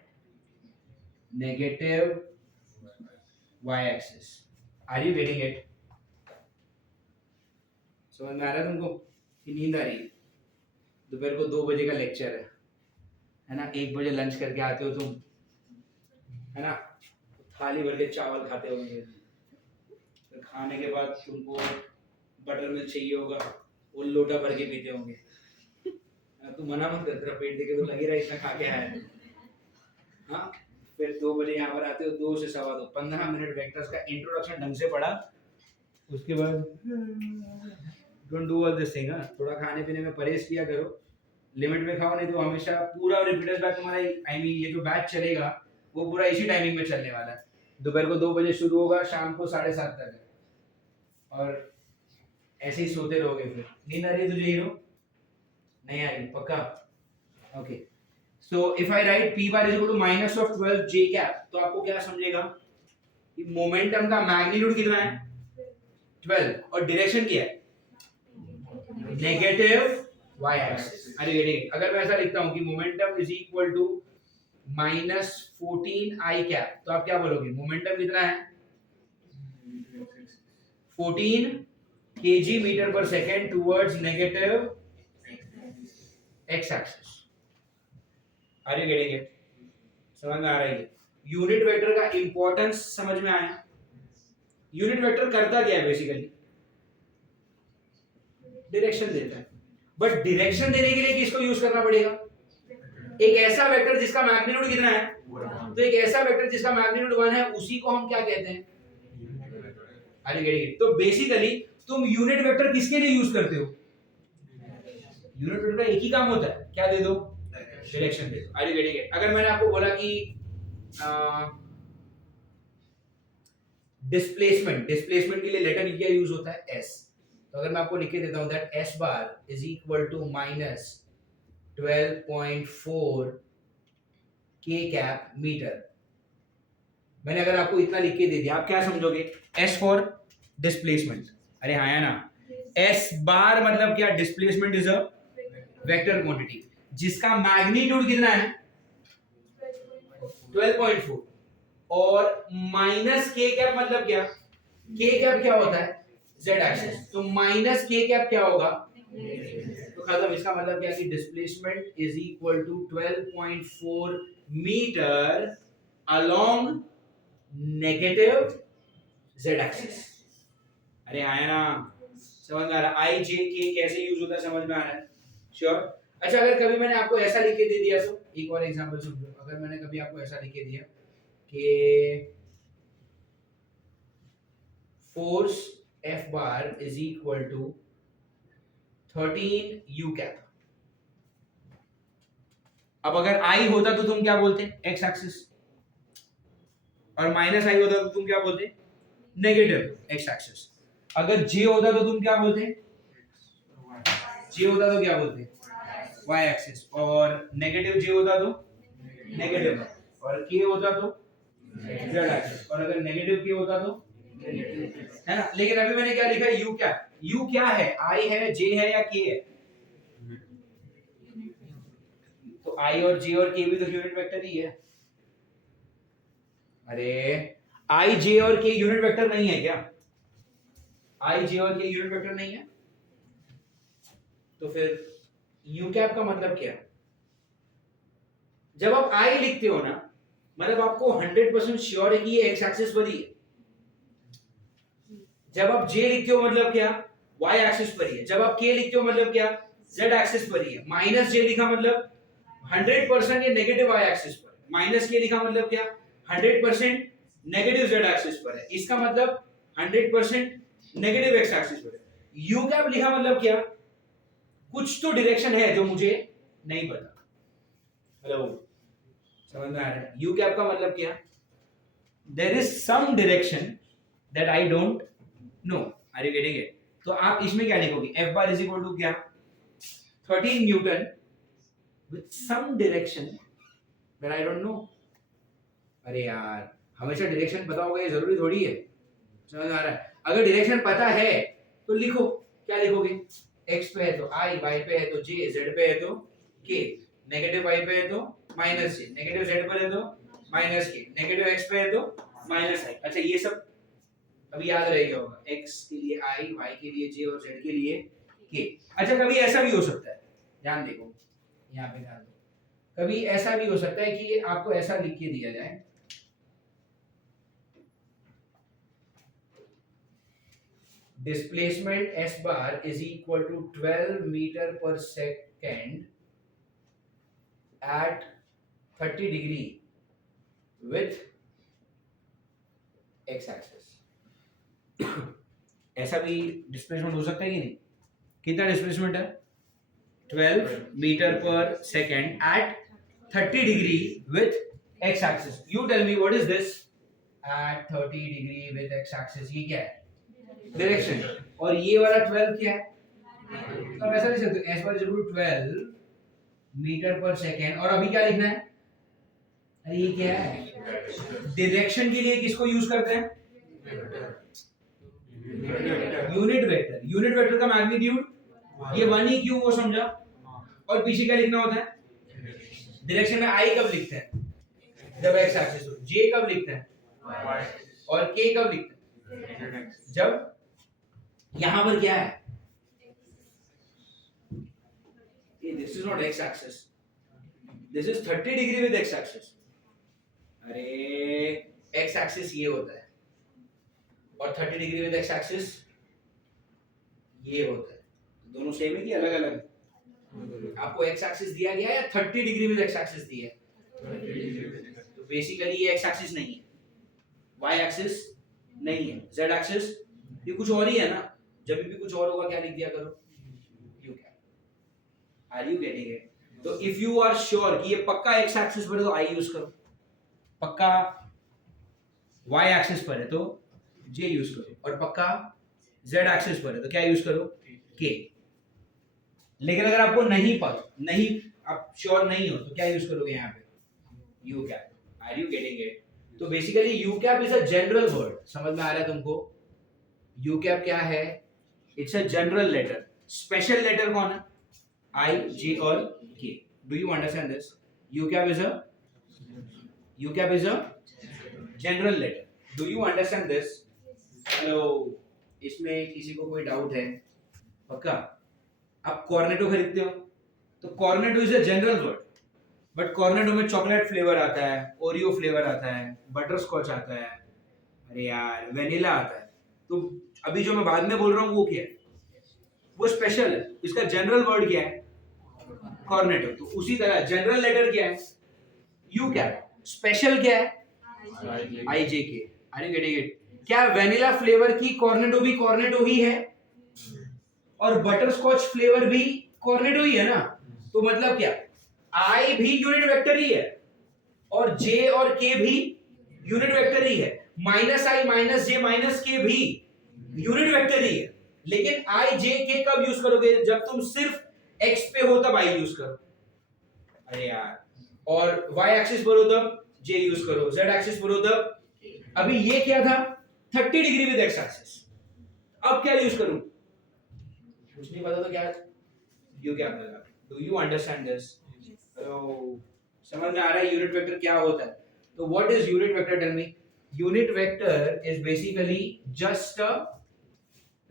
negative y axis. Are you getting it? समझ में आ रहा है तुमको कि नींद आ रही है? दोपहर को 2 बजे का लेक्चर है ना, 1 बजे लंच करके आते हो तुम, है ना, थाली भर के चावल खाते होंगे, तो खाने के बाद तुमको बटर मिल्क चाहिए होगा, वो लोटा भर के पीते होंगे। तू मना मत कर, तेरा पेट देखे तो लग ही रहा है इतना खा के आया है। हाँ फिर 2 बजे यहाँ पर आते हो, 2 से 2:15 15 मिनट वेक्टर्स का इंट्रोडक्शन ढंग से पढ़ा, उसके बाद don't do all this thing. थोड़ा खाने पीने में परहेज किया करो, लिमिट में खाओ, नहीं तो हमेशा पूरा रिपीटर्स बैच तुम्हारा, आई मीन ये जो बैच चलेगा वो पूरा इसी टाइमिंग में चलने वाला है। दोपहर को 2 बजे शुरू होगा, शाम को 7:30 तक है, और ऐसे ही सोते रहोगे। फिर नींद आ रही है तुझे हीरो? नहीं आ रही पक्का? Okay, so if I write p bar is equal to -12 j cap, तो आपको क्या समझेगा कि मोमेंटम का मैग्नीट्यूड कितना है, 12, और डायरेक्शन क्या है, negative y axis. Are getting? अगर मैं ऐसा लिखता हूं कि momentum is equal to -14 i cap, तो आप क्या बोलोगे, मोमेंटम कितना है, 14 kg metre per second towards negative x axis. Are you getting it? समझ में आ रही है? यूनिट वेक्टर का इंपॉर्टेंस समझ में आया? यूनिट वेक्टर करता क्या है बेसिकली? डायरेक्शन देता है। बट डायरेक्शन देने के लिए किसको यूज करना पड़ेगा? एक ऐसा वेक्टर जिसका मैग्नीट्यूड कितना है? तो एक ऐसा वेक्टर जिसका मैग्नीट्यूड 1 है, उसी को हम क्या कहते हैं? Are you getting it? तो बेसिकली तुम यूनिट वेक्टर किसके लिए यूज करते हो? यूनिट वेक्टर का एक ही काम होता है, क्या दे दो? डायरेक्शन दे दो। Are you getting it? अगर मैंने आपको बोला कि डिस्प्लेसमेंट के लिए लेटर क्या यूज होता है? एस। तो अगर मैं आपको लिख के देता हूं that S bar is equal to minus 12.4 K cap metre, मैंने अगर आपको इतना लिख के दे दिया, आप क्या समझोगे? S for displacement. अरे हाँ या ना? एस बार मतलब क्या? Displacement is a vector quantity जिसका मैग्नीट्यूड कितना है? 12.4। और माइनस के कैप मतलब क्या? के कैप क्या होता है? Z axis. तो माइनस के कैप क्या होगा? तो खत्म। इसका मतलब क्या कि displacement is equal to 12.4 metre along negative Z axis. अरे आया ना? समझ में आ रहा? आई जे के कैसे यूज होता है, समझ में आ रहा है? श्योर? अच्छा, अगर कभी मैंने आपको ऐसा लिख के दे दिया, तो एक और एग्जांपल समझो। अगर मैंने कभी आपको ऐसा लिख के दिया कि force F bar is equal to 13 U cap. अब अगर I होता तो तुम क्या बोलते? X axis. और माइनस I होता तो तुम क्या बोलते? Negative X axis. अगर J होता तो तुम क्या बोलते? J होता तो क्या बोलते? y axis. और नेगेटिव J होता तो नेगेटिव, और K होता तो z एक्सिस। और अगर नेगेटिव K होता तो है ना? लेकिन अभी मैंने क्या लिखा? U क्या? U क्या है? I है, J है या K है? तो I और J और K भी तो यूनिट वेक्टर ही है। अरे I, J और K यूनिट वेक्टर नहीं है क्या? I, J और K यूनिट वेक्टर नहीं है, तो फिर U कैप का मतलब क्या? जब आप I लिखते हो ना, मतलब आपको 100% श्योर है कि ये x एक्सिस पर ही है। जब आप J लिखते हो मतलब क्या? y एक्सिस पर ही है। जब आप K लिखते हो मतलब क्या? z एक्सिस पर ही है। माइनस J लिखा मतलब 100% ये नेगेटिव y एक्सिस पर है। माइनस K लिखा मतलब क्या? 100% नेगेटिव z एक्सिस पर है। इसका मतलब 100% नेगेटिव x एक्सिस पर है। U कैप लिखा मतलब क्या? कुछ तो डायरेक्शन है जो मुझे नहीं पता। हेलो, समझ में आ रहा है? U कैप का मतलब क्या? There is some direction that I don't know. Are you getting it? तो आप इसमें क्या लिखोगे? F bar is equal to क्या? 13 newton with some direction that I don't know. अरे यार, हमेशा डायरेक्शन पता होगा ये जरूरी थोड़ी है। समझ में आ रहा है? अगर डायरेक्शन पता है तो लिखो। क्या लिखोगे? x पे है तो I, y पे है तो J, z पे है तो K, नेगेटिव y पे है तो माइनस J, नेगेटिव z पर है तो माइनस K, नेगेटिव x पे है तो माइनस I। अच्छा, ये सब अभी याद रह गया होगा। x के लिए I, y के लिए J और z के लिए K। अच्छा, कभी ऐसा भी हो सकता है, ध्यान देखो, यहाँ पे ध्यान दो। कभी ऐसा भी हो सकता है कि आपको ऐसा लिख के दिया जाए, displacement s bar is equal to 12 meter per second at 30 degree with x axis। ऐसा भी डिस्प्लेसमेंट हो सकता है कि नहीं? कितना डिस्प्लेसमेंट है? 12 metre per second at 30 degree with x axis। You tell me what is this? At 30 degree with x axis, ये क्या है? डायरेक्शन। और ये वाला 12 क्या है? तो आप ऐसा लिख सकते हो, s पर equal to 12 metre per second. और अभी क्या लिखना है? अरे ये क्या है? डायरेक्शन के लिए किसको यूज करते हैं? Unit vector. यूनिट वेक्टर का मैग्नीट्यूड ये 1 ही क्यों, वो समझा? और पीछे क्या लिखना होता है? डायरेक्शन में I कब लिखते हैं? जब x एक्सिस हो। J कब लिखते हैं? और K कब लिखते हैं? जब यहां पर क्या है? This is not x axis, this is 30 degree with x axis. अरे एक्स एक्सिस ये होता है और 30 डिग्री विद एक्स एक्सिस ये होता है, दोनों सेम है कि अलग अलग? आपको एक्स एक्सिस दिया गया है या 30 डिग्री विद एक्स एक्सिस दिया है? तो बेसिकली ये एक्स एक्सिस नहीं है, वाई एक्सिस नहीं है, जेड एक्सिस ये कुछ और ही है ना। जब भी कुछ और होगा क्या लिख दिया करो, U cap. Are you getting it? तो इफ यू आर श्योर कि ये पक्का एक्स एक्सिस पर है तो आई यूज करो, पक्का वाई एक्सिस पर है तो जे यूज करो, और पक्का जेड एक्सिस पर है तो क्या यूज करो, के। लेकिन अगर आपको नहीं आप श्योर नहीं हो तो क्या यूज करोगे यहाँ पे, u cap. Are you getting it? तो basically u cap is a general word, समझ में आ रहा है तुमको? यू कैप क्या है? It's a general letter. Special letter कौन है? आई, जे और K. Do you understand this? U cap is a general letter. Do you understand this? Hello, इसमें किसी को कोई डाउट है? पक्का? आप कॉर्नेटो खरीदते हो तो Cornetto is a general word, but Cornetto में चॉकलेट फ्लेवर आता है, ओरियो फ्लेवर आता है, बटर स्कॉच आता है, अरे यार वेनिला आता है। तो अभी जो मैं बाद में बोल रहा हूँ वो क्या है? वो स्पेशल है। इसका जनरल वर्ड क्या है? कॉर्नेटो। तो उसी तरह जनरल लेटर क्या है? You cap. स्पेशल क्या है? I J K. Are you getting it? क्या वेनिला फ्लेवर की कॉर्नेटो भी कॉर्नेटो ही है और बटर स्कॉच फ्लेवर भी कॉर्नेटो ही है ना? तो मतलब क्या, आई भी यूनिट वेक्टर ही है और जे और के भी यूनिट वेक्टर ही है, माइनस आई माइनस जे माइनस के भी यूनिट वेक्टर ही है। लेकिन आई जे के कब यूज करोगे? जब तुम सिर्फ एक्स पे हो तब आई यूज करो, अरे यार। और वाई एक्सिस पर हो तब जे यूज करो, जेड एक्सिस पर हो तब। अभी ये क्या था? 30 डिग्री विद एक्स एक्सिस। अब क्या यूज करूं? कुछ नहीं पता तो क्या यू कैप लगा। Do you understand this? समझ में आ रहा है यूनिट वेक्टर क्या होता है? तो what is unit vector? Tell me. Unit vector is basically just a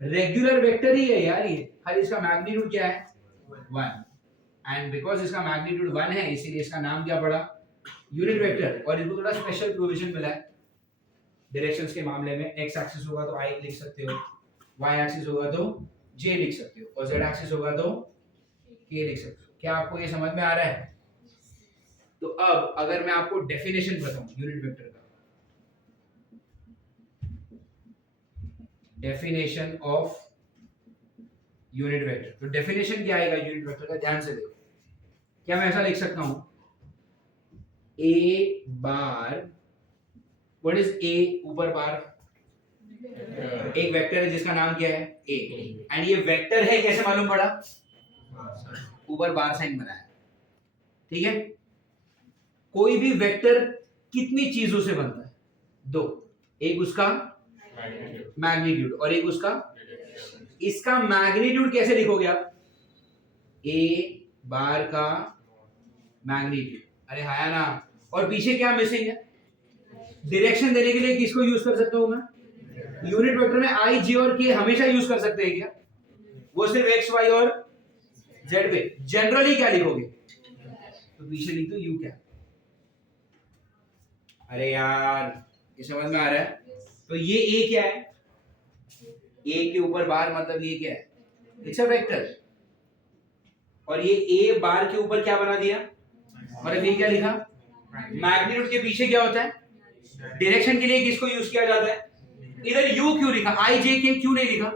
regular vector ही है यार, ये खाली इसका मैग्नीट्यूड क्या है? 1। एंड बिकॉज इसका मैग्नीट्यूड 1 है इसीलिए इसका नाम क्या पड़ा? Unit vector. और इसको थोड़ा स्पेशल प्रोविजन मिला है डायरेक्शंस के मामले में। एक्स एक्सिस होगा तो आई लिख सकते हो, वाई एक्सिस होगा तो जे लिख सकते हो, और जेड एक्सिस होगा तो के लिख सकते हो। क्या आपको ये समझ में आ रहा है? तो अब अगर मैं आपको डेफिनेशन बताऊं यूनिट वेक्टर का, डेफिनेशन ऑफ यूनिट वेक्टर, तो डेफिनेशन क्या आएगा यूनिट वेक्टर का? ध्यान से देखो। क्या मैं ऐसा लिख सकता हूं, ए बार, व्हाट इज ए? ऊपर बार एक वेक्टर है जिसका नाम क्या है? ए। एंड ये वेक्टर है, कैसे मालूम पड़ा? ऊपर बार साइन बनाया, ठीक है। कोई भी वेक्टर कितनी चीजों से बनता है? 2। एक उसका मैग्नीट्यूड और एक उसका, इसका मैग्नीट्यूड कैसे लिखोगे आप? ए बार का मैग्नीट्यूड, अरे हाया ना। और पीछे क्या मिसिंग है? डायरेक्शन देने के लिए किसको यूज कर सकता हूं मैं? यूनिट वेक्टर में आई जे और के हमेशा यूज कर सकते हैं क्या? वो सिर्फ एक्स वाई और जेड पे। जनरली क्या लिखोगे? तो पीछे लिख दो यू क्या। अरे यार ये समझ में आ रहा है? तो ये ए क्या है? ए के ऊपर बार मतलब ये क्या है? It's a vector. और ये ए बार के ऊपर क्या बना दिया? मतलब ये क्या लिखा? मैग्नीट्यूड के पीछे क्या होता है? डायरेक्शन के लिए किसको यूज किया जाता है? इधर यू क्यों लिखा? आई जे के क्यों नहीं लिखा?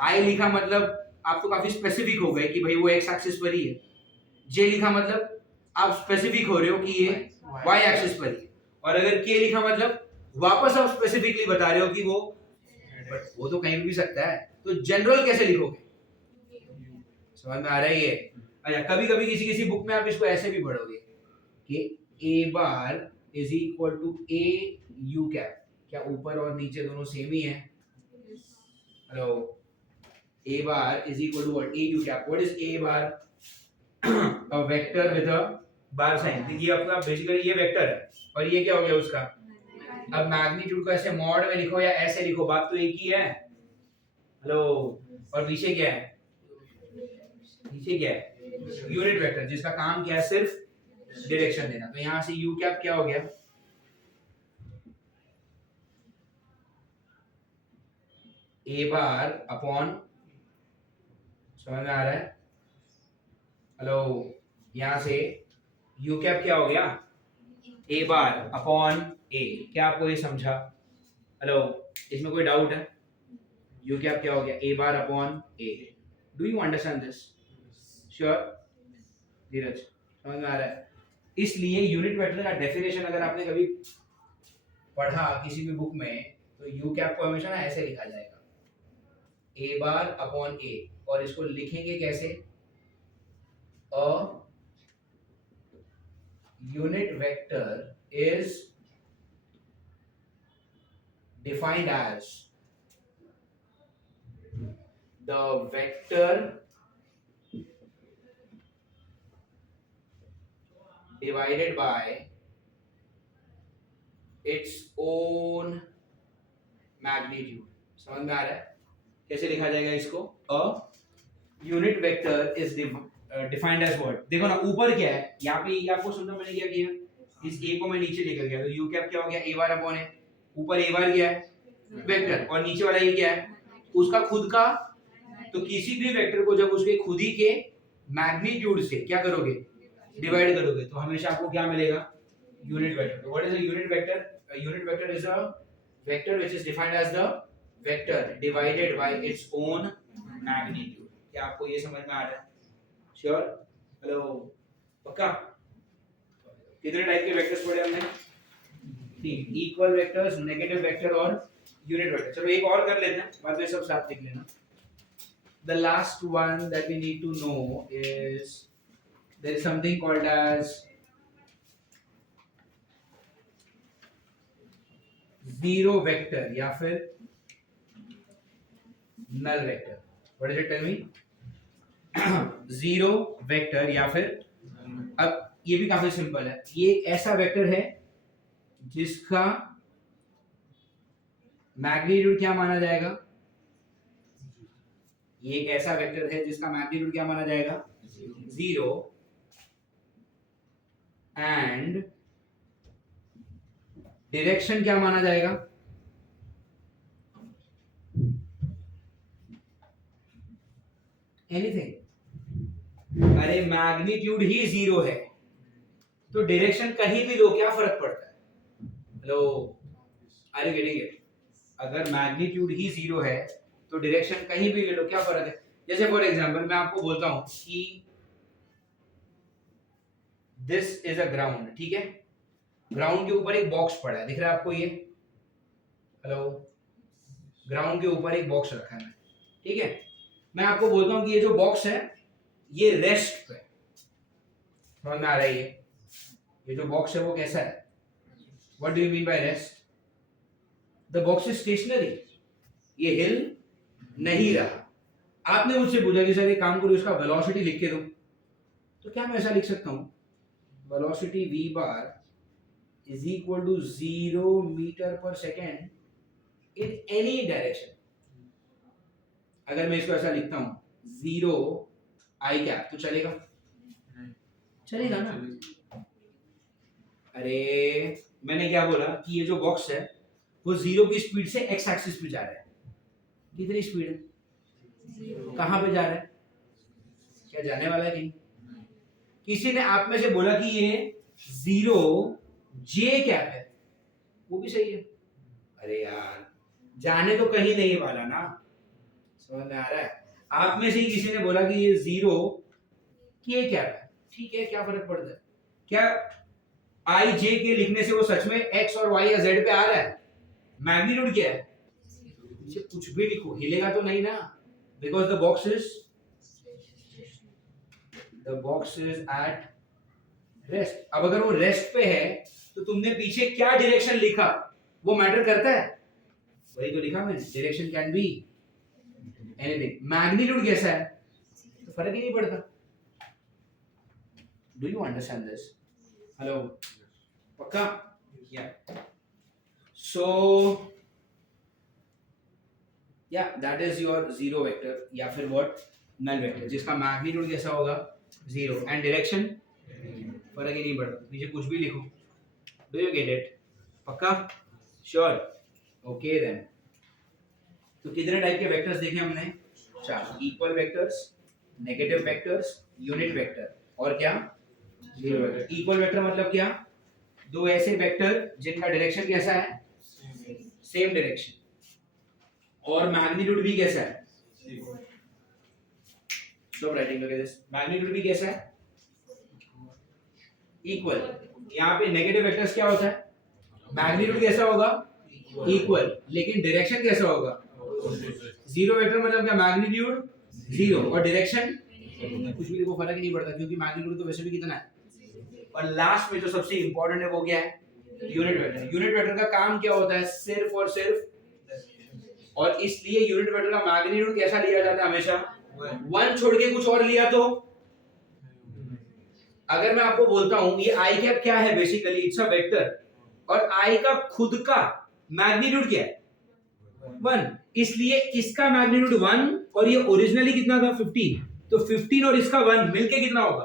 आई लिखा मतलब आप तो काफी स्पेसिफिक हो गए कि भाई वो एक्स एक्सिस पर ही है। जे लिखा मतलब आप स्पेसिफिक हो रहे हो कि ये वाई एक्सिस पर ही है। और अगर के लिखा मतलब वापस आप स्पेसिफिकली बता रहे हो कि वो, बट वो तो कहीं भी सकता है। तो जनरल कैसे लिखोगे? समझ में आ रहा है ये? अच्छा, कभी कभी किसी किसी बुक में आप इसको ऐसे भी पढ़ोगे कि A bar is equal to A u cap. क्या ऊपर और नीचे दोनों सेम ही है? Hello, a bar is equal to what? A u cap. What is a bar? A vector with a bar sign. ये अपना बेसिकली ये वेक्टर है और ये क्या हो गया उसका? अब मैग्नीट्यूड को ऐसे मॉड में लिखो या ऐसे लिखो, बात तो एक ही है। हेलो, और पीछे क्या है? पीछे क्या है? यूनिट वेक्टर जिसका काम क्या है, सिर्फ डायरेक्शन देना। तो यहां से यू कैप क्या हो गया, ए बार अपॉन, समझ में आ रहा है, हेलो, यहां से यू कैप क्या हो गया, ए बार अपॉन ए। क्या आपको ये समझा, हेलो, इसमें कोई डाउट है, यू कैप क्या हो गया, A bar upon A. Do you understand this, sure Dheeraj, समझ में आ रहा है। इसलिए यूनिट वेक्टर का डेफिनेशन अगर आपने कभी पढ़ा किसी भी बुक में, तो यू कैप को हमेशा ना ऐसे लिखा जाएगा, ए बार अपॉन ए, और इसको लिखेंगे कैसे, a unit vector is defined as the vector divided by its own magnitude। समझ में आ रहा है, कैसे लिखा जाएगा इसको, a unit vector is defined as what. देखो ना ऊपर क्या है, यहाँ पे ये आपको सुनना, मैंने क्या किया, इस ए को मैं नीचे लेकर गया, तो यू कैप क्या हो गया, ए बार अपॉन है, ऊपर ए बार क्या है, वेक्टर, और नीचे वाला ये क्या है, उसका खुद का। तो किसी भी वेक्टर को जब उसके खुद ही के मैग्नीट्यूड से क्या करोगे, डिवाइड करोगे, तो हमेशा आपको क्या मिलेगा, unit vector. What is a unit vector, a unit vector is a vector which is defined as the vector divided by its own magnitude. क्या आपको ये समझ में आ रहा है, श्योर, हेलो, पक्का। कितने टाइप के वेक्टर्स पढ़े हमने, तीन, इक्वल वेक्टर्स, नेगेटिव वेक्टर और यूनिट वेक्टर। चलो एक और कर लेते हैं, बाद में सब साथ लिख लेना। The last one that we need to know is there is something called as zero vector या फिर null vector। What is it, tell me? Zero vector या फिर, अब ये भी काफी सिंपल है, ये एक ऐसा वेक्टर है जिसका मैग्नीट्यूड क्या माना जाएगा, ये एक ऐसा वेक्टर है जिसका मैग्नीट्यूड क्या माना जाएगा, जीरो, एंड डायरेक्शन क्या माना जाएगा, एनीथिंग। अरे मैग्नीट्यूड ही जीरो है तो डायरेक्शन कहीं भी लो क्या फर्क पड़ता है, hello, are you getting it. अगर मैग्नीट्यूड ही जीरो है तो डायरेक्शन कहीं भी ले लो क्या फर्क है। जैसे फॉर एग्जांपल मैं आपको बोलता हूं कि दिस इज अ ग्राउंड, ठीक है, ग्राउंड के ऊपर एक बॉक्स पड़ा है, दिख रहा है आपको ये, हेलो, ग्राउंड के ऊपर एक बॉक्स रखा है, ठीक है, मैं आपको बोलता हूं कि ये जो बॉक्स है ये रेस्ट पे, समझ में आ रहा है, ये जो बॉक्स है वो कैसा है, what do you mean by rest, the box is stationary, ये हिल नहीं रहा। आपने मुझसे पूछा कि सर ये काम करो, इसका वेलोसिटी लिख के दो, तो क्या मैं ऐसा लिख सकता हूं, वेलोसिटी v बार is equal to 0 metre per second in any direction. अगर मैं इसको ऐसा लिखता हूं 0 आई कैप तो चलेगा, चलेगा ना। अरे मैंने क्या बोला कि ये जो बॉक्स है वो 0 की स्पीड से x एक्सिस पे जा रहा है, कितनी स्पीड है, कहां पे जा रहा है, क्या जाने वाला है कहीं। किसी ने आप में से बोला कि ये 0 j कैप है, वो भी सही है, अरे यार जाने तो कहीं नहीं वाला ना, समझ में आ रहा है। आप में से ही किसी ने बोला कि ये 0 k कैप है, ठीक है, क्या फर्क पड़ता है, क्या आई जे के लिखने से वो सच में x और y या z पे आ रहा है, मैग्नीट्यूड क्या है, इसे कुछ भी लिखो हिलेगा तो नहीं ना, because the box is at rest. अब अगर वो रेस्ट पे है तो तुमने पीछे क्या डायरेक्शन लिखा वो मैटर करता है, वही तो लिखा मैंने, direction can be anything. Magnitude कैसा है तो फर्क ही नहीं पड़ता। Do you understand this, hello, पक्का, या सो या that is your zero vector या फिर व्हाट, नल वेक्टर, जिसका मैग्नीट्यूड कैसा होगा, 0 एंड डायरेक्शन फर्क ही नहीं पड़ता, नीचे कुछ भी लिखो। Do you get it? पक्का? श्योर? Okay then. तो कितने टाइप के वेक्टर्स देखे हमने? 4। Equal vectors, negative vectors, unit vector और क्या? Zero vector. इक्वल वेक्टर मतलब क्या? दो ऐसे वेक्टर जिनका डायरेक्शन कैसा है? सेम डायरेक्शन, और मैग्नीट्यूड भी कैसा है? Stop writing, look at this. Magnitude भी कैसा है? इक्वल। यहाँ पे नेगेटिव वेक्टर्स क्या होता है? मैग्नीट्यूड कैसा होगा? इक्वल, लेकिन डायरेक्शन कैसा होगा? जीरो वेक्टर मतलब क्या? मैग्नीट्यूड जीरो और डायरेक्शन कुछ भी, देखो फर्क ही नहीं पड़ता क्योंकि मैग्नीट्यूड तो वैसे भी कितना है। और लास्ट में जो सबसे इंपॉर्टेंट है वो क्या है? Unit vector. यूनिट वेक्टर का काम क्या होता है? सिर्फ और सिर्फ, और इसलिए यूनिट वेक्टर का मैग्नीट्यूड कैसा लिया जाता है? हमेशा 1 छोड़ के कुछ और लिया तो? अगर मैं आपको बोलता हूं ये आई कैप क्या है, बेसिकली इट्स अ वेक्टर, और आई का खुद का मैग्नीट्यूड क्या है? 1, इसलिए इसका मैग्नीट्यूड 1 और ये ओरिजिनली कितना था? 15, तो 15 और इसका 1 मिलके कितना होगा?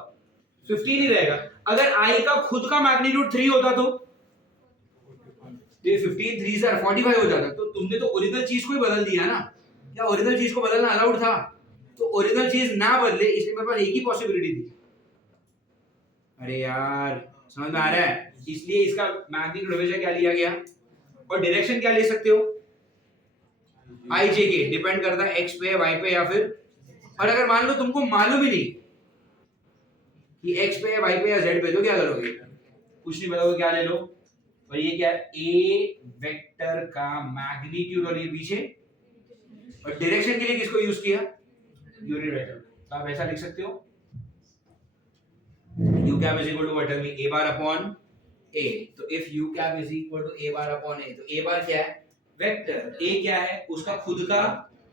15 ही रहेगा। अगर आई का खुद का मैग्नीट्यूड 3 होता तो ये 15 3 से 45 हो जाता। तो तुमने तो ओरिजिनल चीज को ही बदल दिया ना। क्या ओरिजिनल चीज को बदलना अलाउड था? तो ओरिजिनल चीज ना बदले, इसलिए मेरे पास एक ही पॉसिबिलिटी थी। अरे यार समझ में आ रहा है? इसलिए इसका मैग्नीट्यूड हमेशा क्या लिया गया, और डायरेक्शन क्या ले सकते हो? आई जे के, डिपेंड करता है एक्स पे, वाई पे, या फिर, और अगर मान लो तुमको मालूम ही नहीं कि एक्स पे या वाई पे या जेड पे, तो क्या करोगे? कुछ नहीं बताओगे, क्या ले लो? और ये क्या है? ए वेक्टर का मैग्नीट्यूड, और ये पीछे, और डायरेक्शन के लिए किसको यूज किया? Unit vector. तो आप ऐसा लिख सकते हो, u cap is equal to what? Tell me, a bar upon a. तो if u cap is equal to a bar upon a, तो a bar क्या है? वेक्टर। a क्या है? उसका खुद का,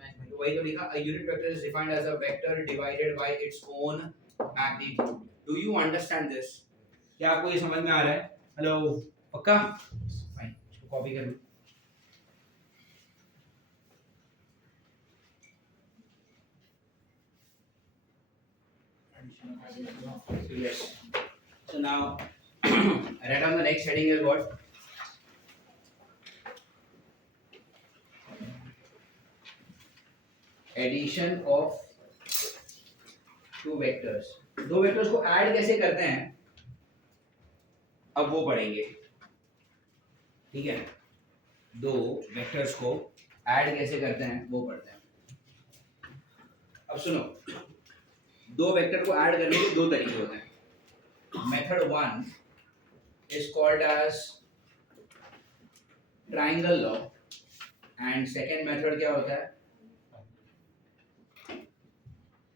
तो वही तो लिखा, a unit vector is defined as a vector divided by its own magnitude. Do you understand this? क्या आपको ये समझ में आ रहा है? हेलो, पक्का? फाइन, इसको कॉपी कर लो। So yes. So now, write down the next heading is what? Addition of two vectors. दो वेक्टर्स को ऐड कैसे करते हैं, अब वो पढ़ेंगे। ठीक है, दो वेक्टर्स को ऐड कैसे करते हैं वो पढ़ते हैं। अब सुनो, दो वेक्टर को ऐड करने के दो तरीके होते हैं। Method 1 is called as triangle law, and second method क्या होता है?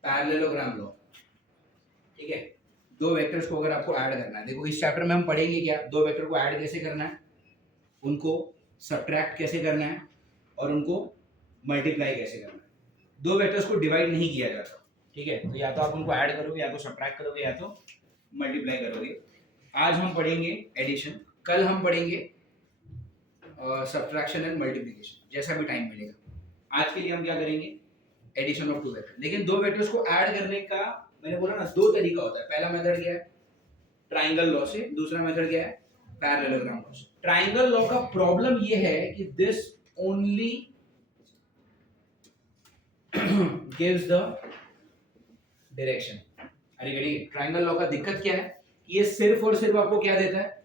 Parallelogram law. ठीक है, दो वेक्टर्स को अगर आपको ऐड करना है, देखो इस चैप्टर में हम पढ़ेंगे क्या, दो वेक्टर को ऐड कैसे करना है, उनको सब्ट्रैक्ट कैसे करना है, और उनको मल्टीप्लाई कैसे करना है। दो वेक्टर्स को डिवाइड नहीं किया जाता। ठीक है, तो या तो आप उनको ऐड करोगे, या तो सब्ट्रैक्ट करोगे, या तो मल्टीप्लाई करोगे। आज हम पढ़ेंगे एडिशन, कल हम पढ़ेंगे सब्ट्रैक्शन एंड मल्टीप्लिकेशन, जैसा भी टाइम मिलेगा। आज के लिए हम क्या करेंगे? Addition of two vector. लेकिन दो वेक्टर्स को ऐड करने का, मैंने बोला ना, दो तरीका होता है। पहला मेथड क्या है? ट्रायंगल लॉ से। दूसरा मेथड क्या है? पैरेललोग्राम लॉ से। ट्रायंगल लॉ का प्रॉब्लम ये है कि this only gives the direction. अरे गेटिंग? ट्रायंगल लॉ का दिक्कत क्या है? ये सिर्फ और सिर्फ आपको क्या देता है?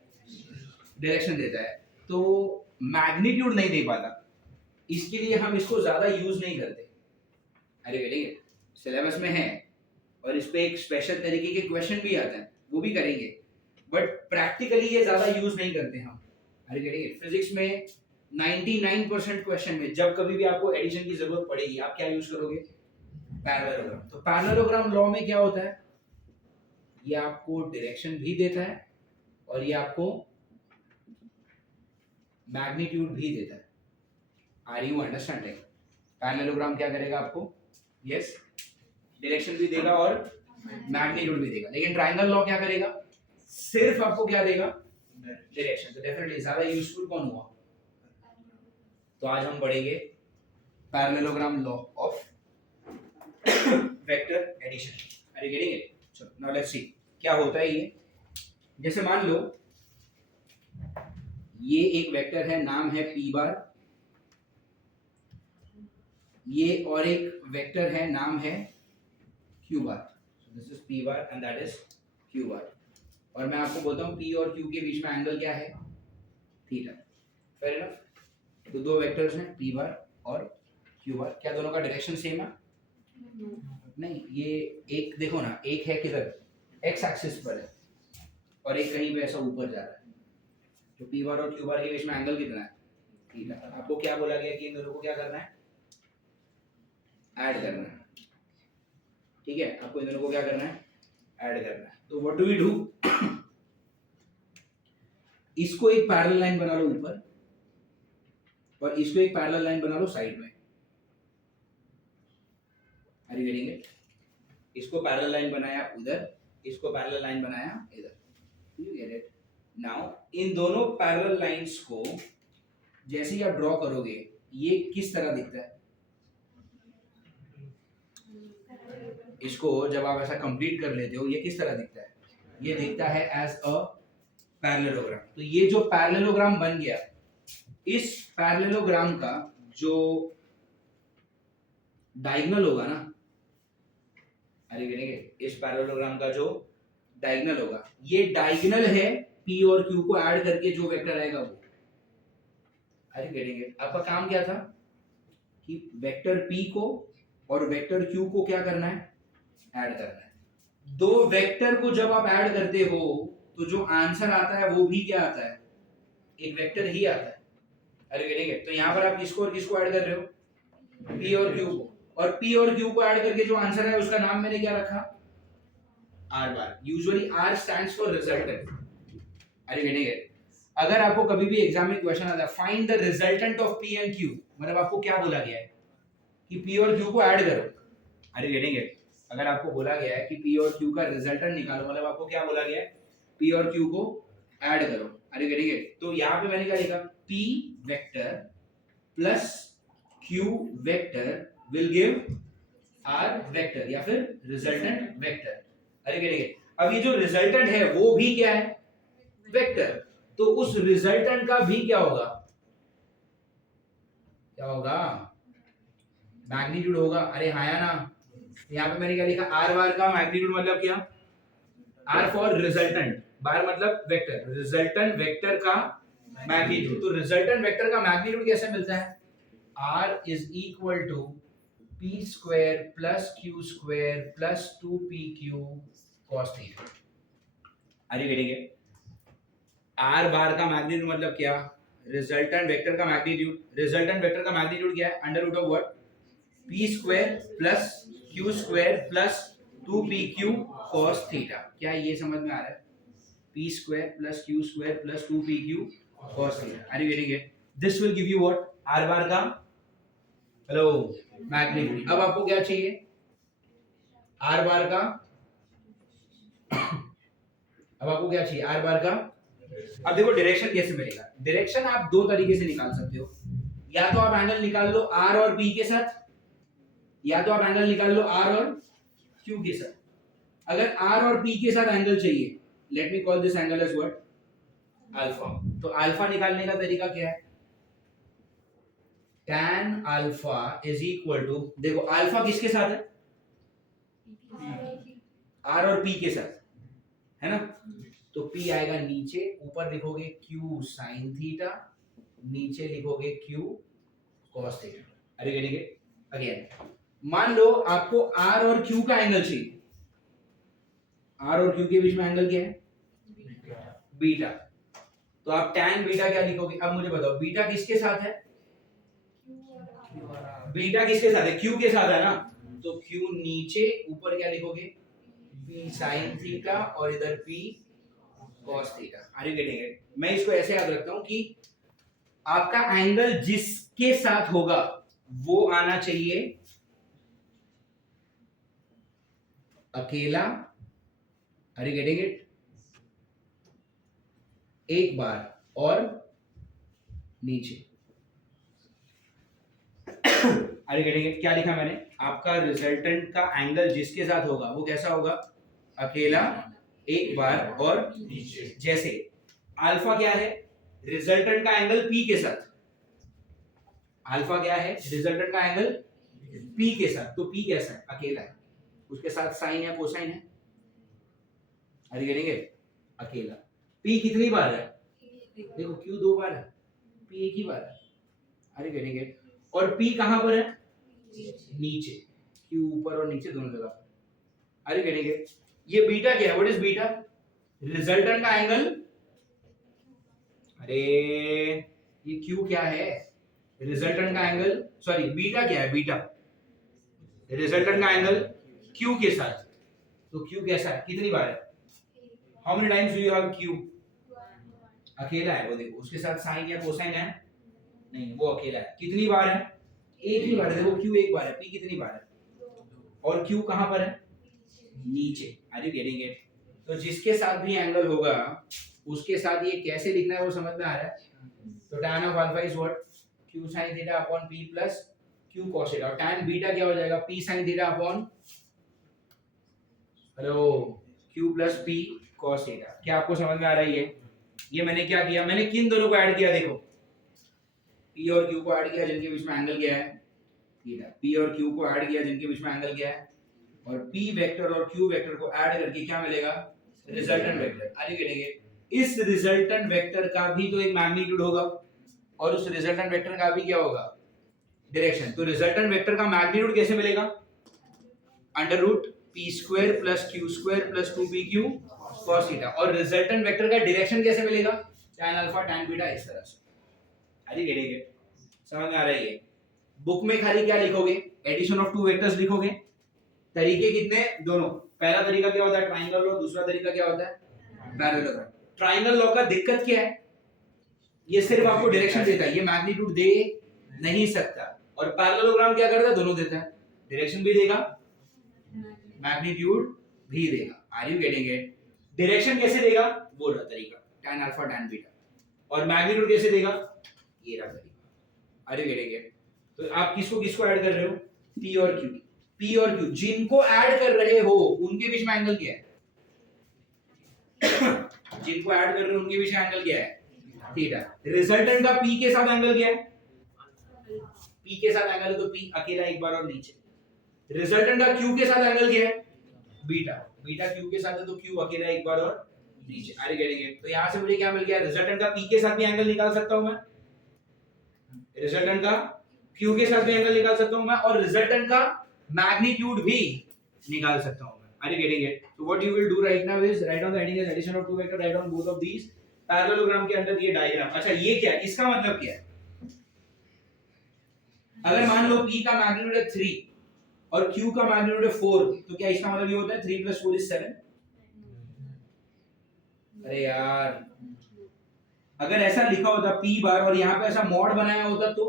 डायरेक्शन देता है, तो मैग्नीट्यूड नहीं दे पाता। इसके लिए हम इसको ज्यादा यूज नहीं करते। अरे गेटिंग? सिलेबस में है, और इस पे एक स्पेशल तरीके के क्वेश्चन भी आते हैं, वो भी करेंगे, बट प्रैक्टिकली ये ज्यादा यूज नहीं करते हम। अरे गेटिंग? फिजिक्स में 99% क्वेश्चन में जब कभी भी आपको एडिशन की जरूरत पड़ेगी, आप क्या यूज करोगे? पैरेललोग्राम। तो पैरेललोग्राम लॉ में क्या होता है? ये आपको डायरेक्शन भी देता है, और ये आपको मैग्नीट्यूड भी देता है। Are you understanding? पैरेललोग्राम क्या करेगा आपको? यस, डायरेक्शन भी देगा और मैग्नीट्यूड भी देगा। लेकिन ट्रायंगल लॉ क्या करेगा? सिर्फ आपको क्या देगा? डायरेक्शन। तो डेफिनेटली ज्यादा यूजफुल कौन हुआ? तो आज हम पढ़ेंगे parallelogram law of vector addition. Are you getting it? चलो नाउ लेट्स सी क्या होता है ये। जैसे मान लो ये एक वेक्टर है, नाम है p बार, ये और एक वेक्टर है, नाम है q bar. This is p bar and that is q बार। और मैं आपको बोलता हूँ p और q के बीच में एंगल क्या है, थीटा। Fair enough. तो दो वेक्टर्स हैं p बार और q बार। क्या दोनों का डायरेक्शन सेम है? नहीं, ये एक देखो ना, एक है किधर, x एक्सिस पर है, और एक कहीं पे ऐसा ऊपर जा रहा है। तो p बार और q बार के बीच में एंगल कितना है, थीटा। आपको क्या बोला गया कि इन दोनों को क्या करना है, ऐड करना है। ठीक है, आपको इन दोनों को क्या करना है, ऐड करना है। तो व्हाट डू वी डू, इसको एक पैरेलल लाइन बना लो ऊपर, और इसको एक पैरेलल लाइन बना लो साइड में। Are you getting it? इसको पैरेलल लाइन बनाया उधर, इसको पैरेलल लाइन बनाया इधर। You get it? नाउ इन दोनों पैरेलल लाइंस को जैसे ही आप ड्रॉ करोगे, ये किस तरह दिखता है? इसको जब आप ऐसा कंप्लीट कर लेते हो, ये किस तरह दिखता है? ये दिखता है एज अ पैरेललोग्राम। तो ये जो पैरेललोग्राम बन गया, इस पैरेललोग्राम का जो डायगोनल होगा ना, अरे गिरेंगे, इस पैरेललोग्राम का जो डायगोनल होगा, ये डायगोनल है p और q को ऐड करके जो वेक्टर आएगा वो। अरे गिरेंगे, आपका काम क्या था कि वेक्टर p को और वेक्टर q को क्या करना है, ऐड करना है। दो वेक्टर को जब आप ऐड करते हो तो जो आंसर आता है वो भी क्या आता है, एक वेक्टर ही आता है। अरे गिरेंगे, तो यहाँ पर आप किसको और किसको ऐड कर रहे हो, p और q को, और p और q को ऐड करके जो आंसर है उसका नाम मैंने क्या रखा, r bar. Usually r stands for resultant. अरे गिरेंगे, अगर आपको कभी भी एग्जाम में क्वेश्चन आता है find the resultant of p and q, मतलब आपको क्या बोला गया है कि p और q को ऐड करो। अरे गिरेंगे, अगर आपको बोला गया है कि p और q का रिजल्टेंट निकालो, मतलब आपको क्या बोला गया है, p और q को ऐड करो। अरे गिरेंगे, तो यहाँ पे मैंने क्या लिखा, p vector plus q vector will give r vector, या फिर रिजल्टेंट वेक्टर। अरे गिरेंगे, अब ये जो रिजल्टेंट है वो भी क्या है, वेक्टर। तो उस रिजल्टेंट का भी क्या होगा, क्या होगा, मैग्नीट्यूड होगा। अरे हाँ या ना, यहाँ पे मैंने क्या लिखा, आर बार का मैग्नीट्यूड मतलब क्या, आर फॉर रिजल्टेंट, बार मतलब वेक्टर, रिजल्टेंट वेक्टर का मैग्नीट्यूड। तो रिजल्टेंट वेक्टर का मैग्नीट्यूड कैसे मिलता है, R is equal to P square plus Q square plus 2pq cos theta. Are getting it? R bar का मैग्नीट्यूड मतलब क्या, रिजल्टेंट वेक्टर का मैग्नीट्यूड। रिजल्टेंट वेक्टर का मैग्नीट्यूड क्या है, under root of what, p square plus q square plus 2pq cos theta. क्या ये समझ में आ रहा है, p square plus q square plus 2pq cos theta. Are you getting it? This will give you what, r bar का, hello, magnitude. अब आपको क्या चाहिए, r बार का, अब आपको क्या चाहिए, r बार का। अब देखो डायरेक्शन कैसे मिलेगा, डायरेक्शन आप दो तरीके से निकाल सकते हो, या तो आप एंगल निकाल लो r और p के साथ, या तो आप एंगल निकाल लो r और q के साथ। अगर r और p के साथ एंगल चाहिए, let me call this angle as what, alpha. तो अल्फा निकालने का तरीका क्या है, tan alpha is equal to, देखो अल्फा किसके साथ है, r और p के साथ है ना। तो p आएगा नीचे, ऊपर लिखोगे q sin थीटा, नीचे लिखोगे q cos theta. Are getting it? Again मान लो आपको r और q का एंगल चाहिए, r और q के बीच में एंगल क्या है, बीटा। तो आप tan बीटा क्या लिखोगे, अब मुझे बताओ बीटा किसके साथ है, बीटा किसके साथ है, q के साथ है ना। तो q नीचे, ऊपर क्या लिखोगे, p sin थीटा, और इधर p cos theta. Are you getting it? मैं इसको ऐसे याद रखता हूं कि आपका एंगल जिसके साथ होगा वो आना चाहिए अकेला, आर यू गेटिंग इट, एक बार और नीचे। Are you getting it? क्या लिखा मैंने, आपका रिजल्टेंट का एंगल जिसके साथ होगा वो कैसा होगा, अकेला एक बार और नीचे जैसे अल्फा क्या है, रिजल्टेंट का एंगल पी के साथ, अल्फा क्या है, रिजल्टेंट का एंगल पी के साथ, तो पी कैसा है, अकेला है, उसके साथ साइन या कोसाइन है, अरे करेंगे अकेला। पी कितनी बार है, देखो क्यू 2 बार है, पी एक ही बार है, अरे करेंगे। और पी कहां पर है, नीचे, क्यू ऊपर और नीचे दोनों जगह, अरे करेंगे। ये बीटा क्या है, व्हाट इज बीटा, रिजल्टेंट का एंगल, अरे ये क्यू क्या है, रिजल्टेंट का एंगल, सॉरी बीटा क्या है, बीटा रिजल्टेंट का एंगल क्यू के साथ, तो क्यू कैसा है, कितनी बार है, how many times do you have Q, अकेला है वो, देखो उसके साथ साइन या कोसाइन है नहीं, वो अकेला है, कितनी बार है, एक ही बार है, देखो क्यू एक बार है, पी कितनी बार है, और क्यू कहां पर है, नीचे, आर यू गेटिंग इट। तो जिसके साथ भी एंगल होगा उसके साथ ये कैसे लिखना है वो समझ में आ रहा है। तो tan of alpha is what, q sin theta upon p plus q cos theta, और tan बीटा क्या हो जाएगा, p sin theta upon hello q plus p cos theta. क्या आपको समझ में आ रहा है ये मैंने क्या किया, मैंने किन दोनों को ऐड किया, देखो p और q को ऐड किया जिनके बीच में एंगल क्या है थीटा, p और q को ऐड किया जिनके बीच में एंगल क्या है, और p वेक्टर और q वेक्टर को ऐड करके क्या मिलेगा, resultant vector, are you getting it. इस रिजल्टेंट वेक्टर का भी तो एक मैग्नीट्यूड होगा और उस रिजल्टेंट वेक्टर का भी क्या होगा, डायरेक्शन। तो रिजल्टेंट वेक्टर का मैग्नीट्यूड कैसे मिलेगा, under root p square plus q square plus 2pq cos theta, और रिजल्टेंट वेक्टर का डायरेक्शन कैसे मिलेगा, tan अल्फा tan बीटा, इस तरह से, आर यू गेटिंग इट, समझ में आ रहा है। बुक में खाली क्या लिखोगे, एडिशन ऑफ टू वेक्टर्स लिखोगे, तरीके कितने, दोनों, पहला तरीका क्या होता है ट्रायंगल लॉ, दूसरा तरीका क्या होता है पैरेललोग्राम। ट्रायंगल लॉ का दिक्कत क्या है, ये सिर्फ आपको डायरेक्शन देता है, ये मैग्नीट्यूड दे नहीं सकता, और पैरेललोग्राम क्या करता है, दोनों देता है, डायरेक्शन भी देगा मैग्नीट्यूड भी देगा, are you getting it. Direction कैसे देगा, वो रहा तरीका tan अल्फा tan बीटा, और मैग्नीट्यूड कैसे देगा, ये रहा तरीका, आर यू गेटिंग इट। तो आप किसको किसको ऐड कर रहे हो, p और q, p और q जिनको ऐड कर रहे हो उनके बीच में एंगल क्या है जिनको ऐड कर रहे हो उनके बीच में एंगल क्या है, थीटा। रिजल्टेंट का p के साथ एंगल क्या है, p के साथ एंगल है तो p अकेला एक बार और नीचे। रिजल्टेंट का q के साथ एंगल क्या है, बीटा, बीटा q के साथ है तो q अकेला एक बार और नीचे, आर यू गेटिंग इट। तो यहां से मुझे क्या मिल गया, रिजल्टेंट का p के साथ भी एंगल निकाल सकता हूं मैं, रिजल्टेंट का q के साथ भी एंगल निकाल सकता हूं मैं, और रिजल्टेंट का मैग्नीट्यूड भी निकाल सकता हूं मैं, are you getting it. So what you will do right now is write down the heading as addition of two vector, write down both of these parallelogram के अंदर ये डायग्राम। अच्छा ये क्या है, इसका मतलब क्या है, अगर मान लो p का मैग्नीट्यूड है 3 और q का मैग्नीट्यूड है 4, तो क्या इसका मतलब ये होता है 3 + 4 = 7। अरे यार अगर ऐसा लिखा होता p बार और यहाँ पे ऐसा मॉड बनाया होता तो,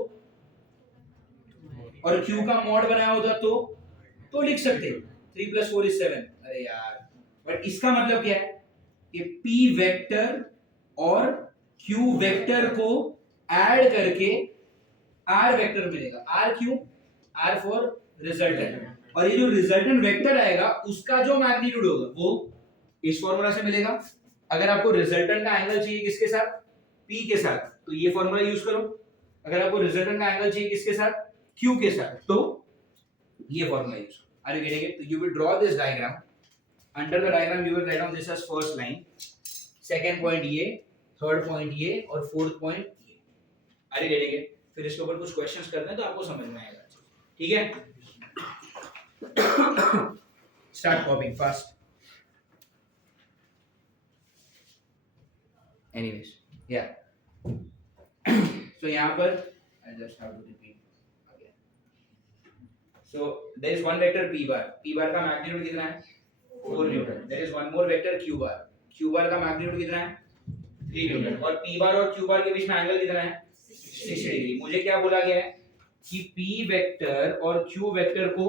और q का मॉड बनाया होता तो लिख सकते 3 + 4 = 7। अरे यार बट इसका मतलब क्या है कि p वेक्टर और q वेक्टर को ऐड करके r वेक्टर मिलेगा, r क्यों, r फॉर रिजल्टेंट, और ये जो रिजल्टेंट वेक्टर आएगा उसका जो मैग्नीट्यूड होगा वो इस फार्मूला से मिलेगा। अगर आपको रिजल्टेंट का एंगल चाहिए किसके साथ, p के साथ, तो ये फार्मूला यूज करो। अगर आपको रिजल्टेंट का एंगल चाहिए किसके साथ, q के साथ, तो ये फार्मूला यूज करो, आर यू गेटिंग इट। तो you will draw this diagram, under the diagram you will write down this as first line, second point ये, थर्ड पॉइंट ये और फोर्थ पॉइंट ये, आर यू गेटिंग इट। फिर इसके ऊपर कुछ क्वेश्चंस करते हैं तो आपको समझ में आएगा, ठीक है। Start कॉपिंग fast. एनीवेज या सो यहाँ पर I just have to repeat again. So there is one vector p bar का मैग्नीट्यूड कितना है 4 newton. There is one more vector q bar का मैग्नीट्यूड कितना है 3 न्यूटन, और p बार और q बार के बीच में एंगल कितना है 60 डिग्री। मुझे क्या बोला गया है कि p वेक्टर और q वेक्टर को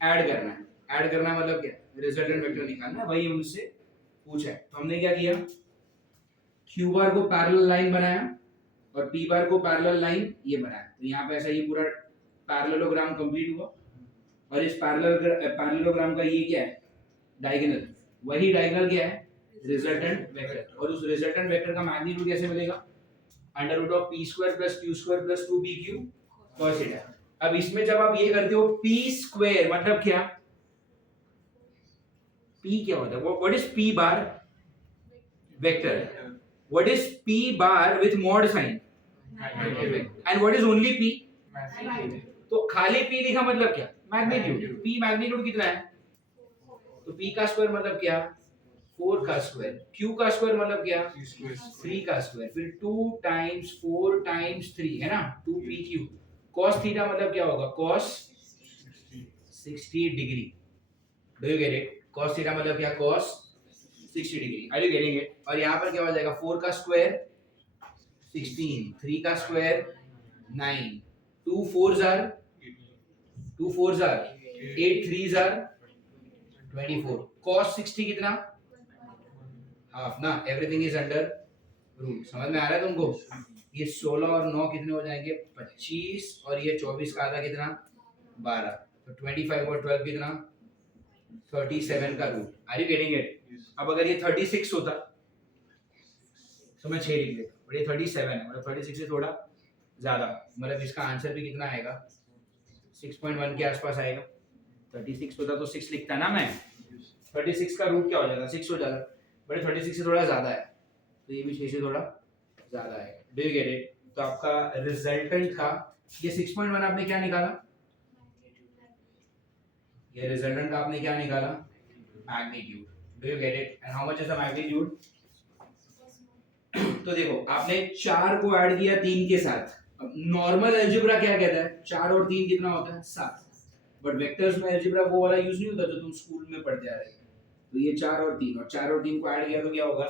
ऐड करना है, ऐड करना मतलब क्या, रिजल्टेंट वेक्टर निकालना है, वही मुझसे पूछा है। तो हमने क्या किया, q बार को पैरेलल लाइन बनाया और p बार को पैरेलल लाइन ये बनाया, तो यहाँ पे ऐसा ये पूरा पैरेललोग्राम कंप्लीट हुआ, और इस पैरेललोग्राम का ये क्या है डायगोनल, वही डायगोनल क्या है, रिजल्टेंट वेक्टर, और उस रिजल्टेंट वेक्टर का मैग्नीट्यूड कैसे मिलेगा, under root of p square plus q square plus 2pq cos theta. अब इसमें जब आप ये करते हो p स्क्वायर मतलब क्या, p क्या होता है, what is p bar, vector, what is p bar with mod sine, and what is only p, तो खाली p लिखा मतलब क्या, मैग्नीट्यूड, p मैग्नीट्यूड कितना है, तो p का स्क्वायर मतलब क्या, 4 का स्क्वायर, q का स्क्वायर मतलब क्या, 3 का स्क्वायर, फिर 2 टाइम्स 4 टाइम्स 3 है ना, 2pq, cos थीटा मतलब क्या होगा, cos 60 degree, do you get it, cos theta मतलब क्या, cos 60 degree, are you getting it, और यहाँ पर क्या हो जाएगा, 4 का स्क्वायर 16, 3 का square 9, 2 4s are 8 3s are 24, cos 60 कितना, हाफ ना, एवरीथिंग इज अंडर रूट, समझ में आ रहा है तुमको, ये 16 और 9 कितने हो जाएंगे 25, और ये 24 का आधा कितना 12, तो 25 और 12 कितना 37 का root, are you getting it, अब अगर ये 36 होता तो मैं 6 लिख देता, और ये 37 है, मतलब 36 से थोड़ा ज्यादा, मतलब इसका आंसर भी कितना आएगा 6.1 के आसपास आएगा, 36 होता तो 6 लिखता ना मैं, 36 का रूट क्या हो जाएगा 6 हो जाएगा, बट 36 से थोड़ा ज्यादा है, तो ये भी 6 से थोड़ा ज्यादा है, डू यू गेट इट, तो आपका रिजल्टेंट का ये 6.1 आपने क्या निकाला, ये रिजल्टेंट का आपने क्या निकाला, magnitude, do you get it, and how much is the magnitude, तो देखो आपने 4 को ऐड किया 3 के साथ, नॉर्मल अलजेब्रा क्या कहता है 4 और 3 कितना होता है 7, बट वेक्टर्स में अलजेब्रा वो वाला यूज नहीं होता जो तुम स्कूल में पढ़ते आ रहे हो, तो ये 4 और 3 को ऐड किया तो क्या होगा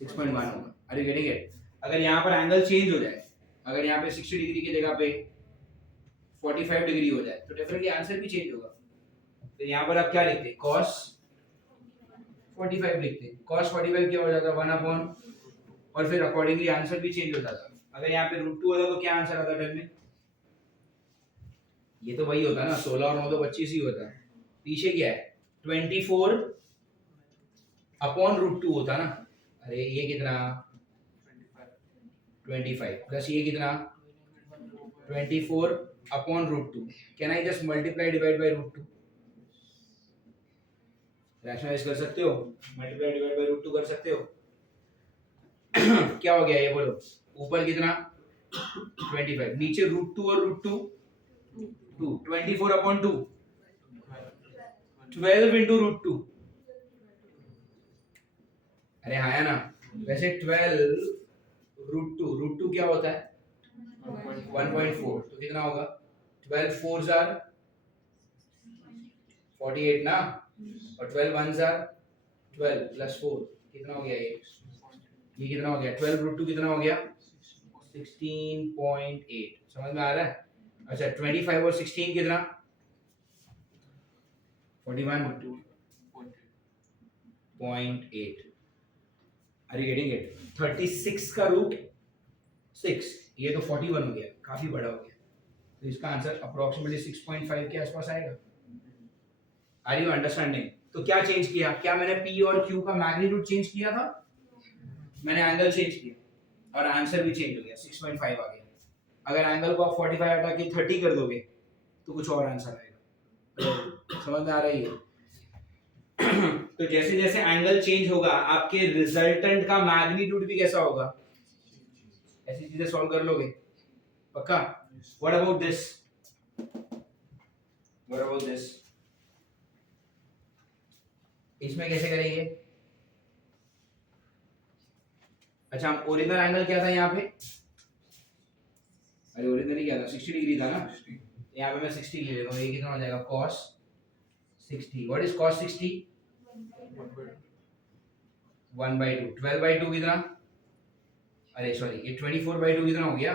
6.1 होगा, आर यू गेटिंग इट, अगर यहाँ पर एंगल चेंज हो जाए, अगर यहाँ पे 60 डिग्री की जगह पे 45 डिग्री हो जाए तो डेफिनेटली आंसर भी चेंज होगा, तो यहाँ पर आप क्या लिखते हैं cos 45 लिखते हैं, cos 45 क्या हो जाता है 1 अपॉन, और फिर अकॉर्डिंगली आंसर भी चेंज हो जाता, अगर यहाँ पे √2 होता तो क्या आंसर आता टेल में, ये तो वही होता ना 16 और 9 तो 25 ही होता है, पीछे क्या है 24 अपॉन √2 होता ना, अरे ये कितना 25 प्लस ये कितना 24 upon √2, can I just multiply divide by √2, rationalise कर सकते हो, मल्टीप्लाई डिवाइड बाय √2 कर सकते हो क्या हो गया ये बोलो, ऊपर कितना 25, नीचे √2 और √2 2, 24 अपॉन 2 12 इंटू √2, अरे हाँ है ना, वैसे 12 √2 क्या होता है 1.4, तो कितना होगा 12 4s are 48 ना, और 12 1s are 12 प्लस 4 कितना हो गया, ये कितना हो गया 12 √2 कितना हो गया 16.8, समझ में आ रहा है, अच्छा 25 और 16 कितना 41.8, आर यू गेटिंग इट, 36 का रूट 6, ये तो 41 हो गया, काफी बड़ा हो गया, तो इसका आंसर अप्रोक्सीमेटली 6.5 के आसपास आएगा, आर यू अंडरस्टैंडिंग, तो क्या चेंज किया, क्या मैंने p और q का मैग्नीट्यूड चेंज किया था, मैंने एंगल चेंज किया और आंसर भी चेंज हो गया 6.5 आ गया, अगर एंगल को आप 45 हटा के 30 कर दोगे तो कुछ और आंसर आएगा, तो समझ में आ रही है तो जैसे जैसे एंगल चेंज होगा आपके रिजल्टेंट का मैग्नीट्यूड भी कैसा होगा, ऐसी चीजें सॉल्व कर लोगे पक्का, व्हाट अबाउट दिस, इसमें कैसे करेंगे, अच्छा हम ओरिजिनल एंगल क्या था यहाँ पे, अरे ओरिजिनली क्या था 60 डिग्री था ना, यहाँ पे मैं 60 ले लेता हूँ, ये कितना हो जाएगा cos 60, व्हाट इज cos 60 1/2, 12/2 कितना, अरे सॉरी ये 24/2 कितना हो गया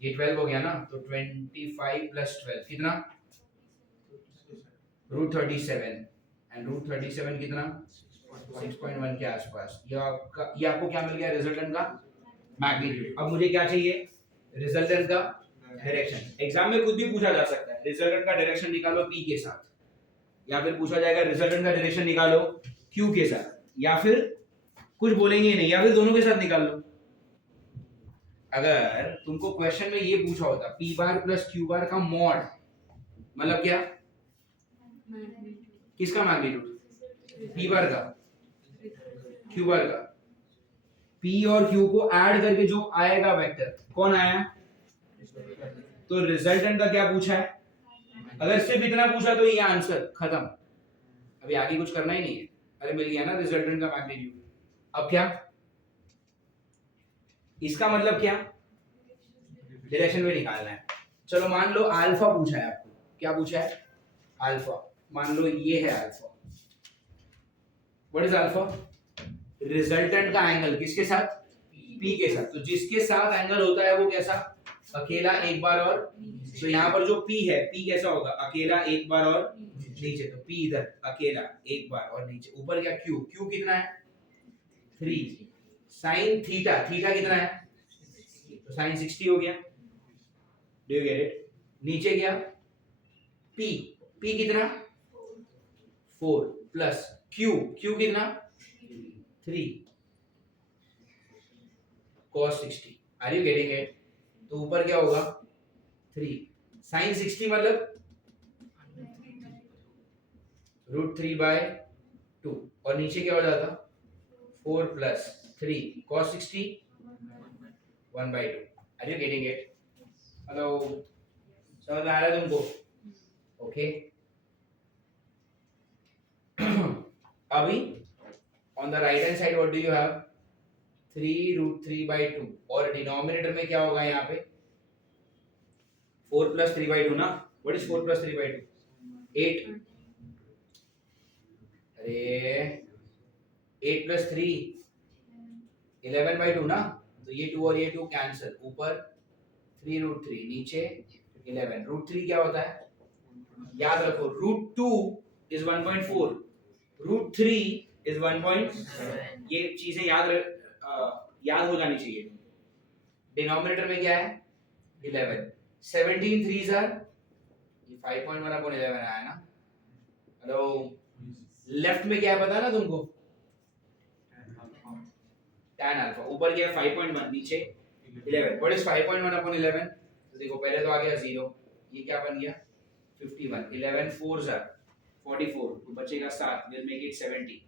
ये 12 हो गया ना, तो 25 प्लस 12 कितना √37, एंड √37 कितना 6.1 के आसपास, ये आपको क्या मिल गया रिजल्टेंट का मैग्नीट्यूड, अब मुझे क्या चाहिए रिजल्टेंट का डायरेक्शन, एग्जाम में कुछ भी पूछा जा सकता है, रिजल्टेंट का डायरेक्शन निकालो p के साथ, या फिर पूछा जाएगा रिजल्टेंट का डायरेक्शन निकालो क्यू के साथ, या फिर कुछ बोलेंगे ही नहीं, या फिर दोनों के साथ निकाल लो। अगर तुमको क्वेश्चन में ये पूछा होता पी बार प्लस क्यू बार का मॉड, मतलब क्या, किसका मैग्नीट्यूड, पी बार का, क्यू बार का, पी और क्यू को ऐड करके जो आएगा वेक्टर, कौन आया, तो रिजल्टेंट का क्या पूछा है, अगर सिर्फ इतना पूछा तो ये आंसर खत्म, अभी आगे कुछ करना ही नहीं है, अरे मिल गया ना रिजल्टेंट का मैग्नीट्यूड। अब क्या, इसका मतलब क्या, डायरेक्शन में निकालना है। चलो मान लो अल्फा पूछा है आपको, क्या पूछा है, अल्फा, मान लो ये है alpha, what is alpha, resultant का एंगल किसके साथ, पी के साथ, तो जिसके साथ एंगल होता है वो कैसा, अकेला एक बार और, तो यहाँ पर जो पी है, पी कैसा होगा, अकेला एक बार और नीचे, तो पी इधर अकेला एक बार और नीचे, ऊपर क्या क्यू, क्यू कितना है 3, साइन थीटा, थीटा कितना है, तो साइन 60 हो गया, डू यू गेट इट, नीचे क्या, पी, पी कितना 4 प्लस क्यू, क्यू कितना 3 cos 60, are you getting it, तो ऊपर क्या होगा 3 साइन 60 मतलब √3/2, और नीचे क्या हो जाता 4 plus 3 cos 60 1/2, are you getting it, hello, समझ में आ रहा है तुमको, ओके। अभी on the right hand side what do you have 3√3/2, और डिनोमिनेटर में क्या होगा यहाँ पे 4 प्लस 3/2 ना, व्हाट इज 4 प्लस 3/2, 8, अरे 8 प्लस 3 11/2 ना, तो ये 2 और ये 2 कैंसिल, ऊपर 3√3 नीचे 11, √3 क्या होता है, याद रखो √2 इज 1.4, √3 इज 1.7, ये चीजें याद हो जानी चाहिए। डिनोमिनेटर में क्या है 11, 17 3s आर, ये 5.1/11 आया ना, हेलो, लेफ्ट में क्या है पता है ना तुमको, tan अल्फा, ऊपर क्या है 5.1, नीचे 11, व्हाट इज 5.1/11, तो देखो पहले तो आ गया 0, ये क्या बन गया 51, 11 4s आर 44, तो बचेगा 7, will make it 70,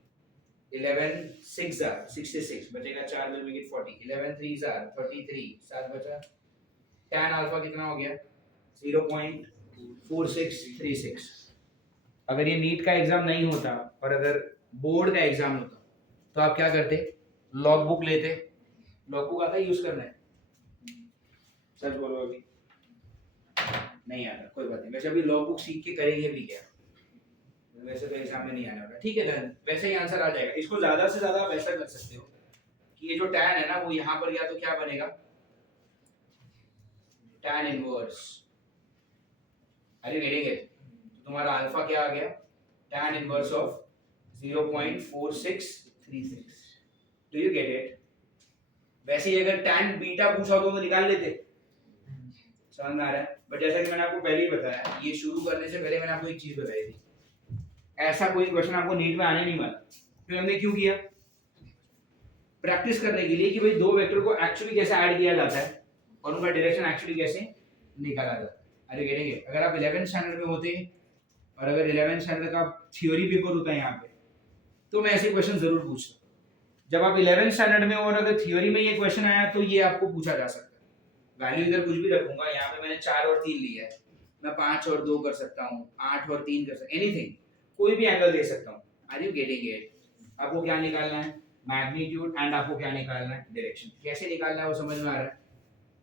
11 6s are 66, बचेगा 4, will make it 40, 11 3s are 33, 7 बचा, tan अल्फा कितना हो गया 0.4636। अगर ये नीट का एग्जाम नहीं होता और अगर बोर्ड का एग्जाम होता तो आप क्या करते, लॉग बुक लेते, लॉग बुक आता है यूज करना है, सच बोलो अभी नहीं आता, कोई बात नहीं, वैसे अभी लॉग बुक सीख के करेंगे भी क्या, वैसे तो एग्जाम में नहीं आने वाला, ठीक है ना, वैसे ही आंसर आ जाएगा। इसको ज्यादा से ज्यादा आप ऐसा कर सकते हो कि ये जो tan है ना वो यहाँ पर गया तो क्या बनेगा tan इनवर्स, अरे गेटिंग इट, तुम्हारा अल्फा क्या आ गया tan inverse of 0.4636, do you get it. वैसे ही अगर tan बीटा पूछा तो निकाल लेते, समझ में आ रहा है, बट जैसा कि मैंने आपको पहले ही बताया, ये शुरू करने से पहले मैंने आपको एक चीज बताई थी, ऐसा कोई क्वेश्चन आपको नीट में आने नहीं वाला, फिर हमने क्यों किया, प्रैक्टिस करने के लिए कि भाई दो वेक्टर को एक्चुअली कैसे ऐड किया जाता है और उनका डायरेक्शन एक्चुअली कैसे निकाला जाता है। अरे गेटिंग इट, अगर आप 11th स्टैंडर्ड में होते और अगर 11th स्टैंडर्ड का थ्योरी पेपर होता है यहाँ पे, तो मैं ऐसे क्वेश्चन जरूर पूछता। जब आप 11th स्टैंडर्ड में हो और अगर थ्योरी में ये क्वेश्चन आया तो ये आपको पूछा जा सकता है। वैल्यू इधर कुछ भी रखूंगा, यहाँ पे मैंने 4 और 3 लिया है, मैं 5 और 2 कर सकता हूँ, 8 और 3 कर सकता हूँ, एनीथिंग, कोई भी एंगल दे सकता हूँ। आर यू गेटिंग इट, आपको क्या निकालना है मैग्नीट्यूड, एंड आपको क्या निकालना है डायरेक्शन, कैसे निकालना है वो समझ में आ रहा है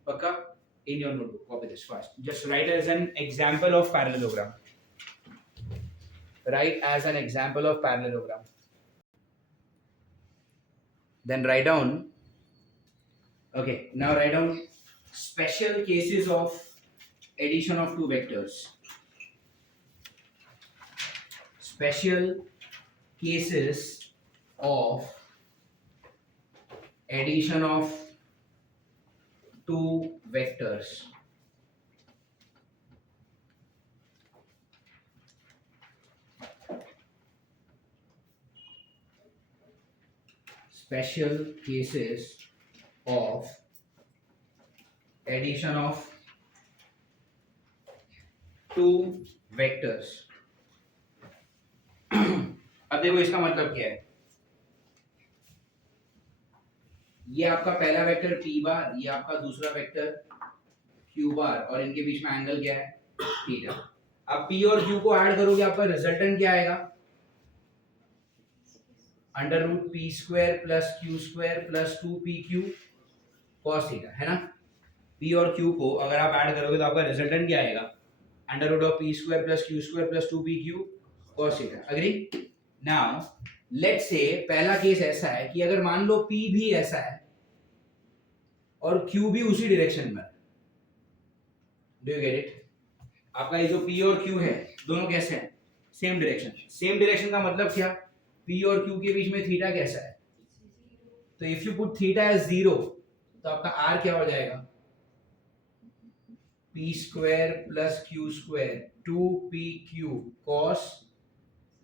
पक्का। in your notebook copy this fast, just write as an example of parallelogram, write as an example of parallelogram, then write down, okay, now write down special cases of addition of two vectors, special cases of addition of two vectors, special cases of addition of two vectors. अब देखो इसका मतलब क्या है, ये आपका पहला vector p बार, ये आपका दूसरा वेक्टर q बार, और इनके बीच में एंगल क्या है, थीटा. अब p और q को ऐड करोगे, आपका रिजल्टेंट क्या आएगा, under root P square plus Q square plus 2pq cos theta, है ना. p और q को अगर आप ऐड करोगे तो आपका रिजल्टेंट क्या आएगा, under root of P square plus Q square plus 2pq cos theta. Agree. Now let's say पहला केस ऐसा है कि अगर मान लो p भी ऐसा है और q भी उसी डायरेक्शन में, डू यू गेट इट. आपका ये जो p और q है दोनों कैसे हैं, सेम डायरेक्शन. सेम डायरेक्शन का मतलब क्या, p और q के बीच में थीटा कैसा है, तो if you put theta as 0 तो आपका r क्या हो जाएगा, p square plus q square 2pq cos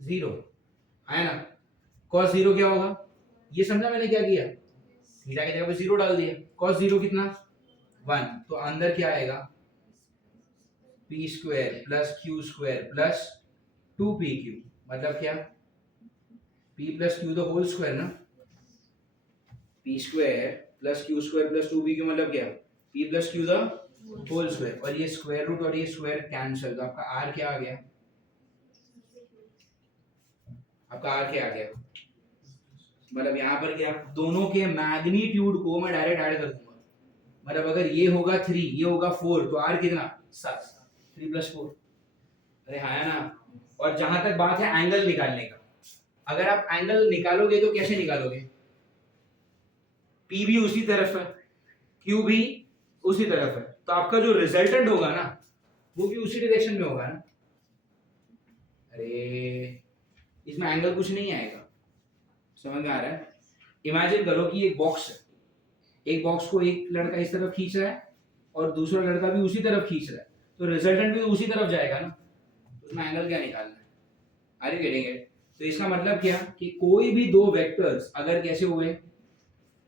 0, है ना. cos 0 क्या होगा, ये समझा मैंने क्या किया, थीटा की जगह पे 0 डाल दिया. cos 0 कितना, 1, तो अंदर क्या आएगा, p square plus q square plus 2pq, मतलब क्या, p प्लस q तो होल स्क्वायर ना, p square plus q square plus 2pq मतलब क्या, p plus q the whole square, और ये स्क्वायर रूट और ये स्क्वायर कैंसिल, तो आपका r क्या आ गया, आपका r क्या आ गया, मतलब यहाँ पर क्या, दोनों के मैग्नीट्यूड को मैं डायरेक्ट ऐड कर दूंगा. मतलब अगर ये होगा 3, ये होगा 4, तो r कितना, 7, 3 प्लस 4. अरे हाँ है ना. और जहां तक बात है एंगल निकालने का, अगर आप एंगल निकालोगे तो कैसे निकालोगे, p भी उसी तरफ है, q भी उसी तरफ है, तो आपका जो रिजल्टेंट होगा ना वो भी उसी डायरेक्शन में होगा ना. अरे इसमें एंगल कुछ नहीं आएगा, समझ में आ रहा है. इमेजिन करो कि एक बॉक्स है, एक बॉक्स को एक लड़का इस तरफ खींच रहा है और दूसरा लड़का भी उसी तरफ खींच रहा है, तो रिजल्टेंट भी उसी तरफ जाएगा ना, उसमें एंगल क्या निकालना है, आर यू गेटिंग इट. तो इसका मतलब क्या कि कोई भी दो वेक्टर्स अगर कैसे हुए,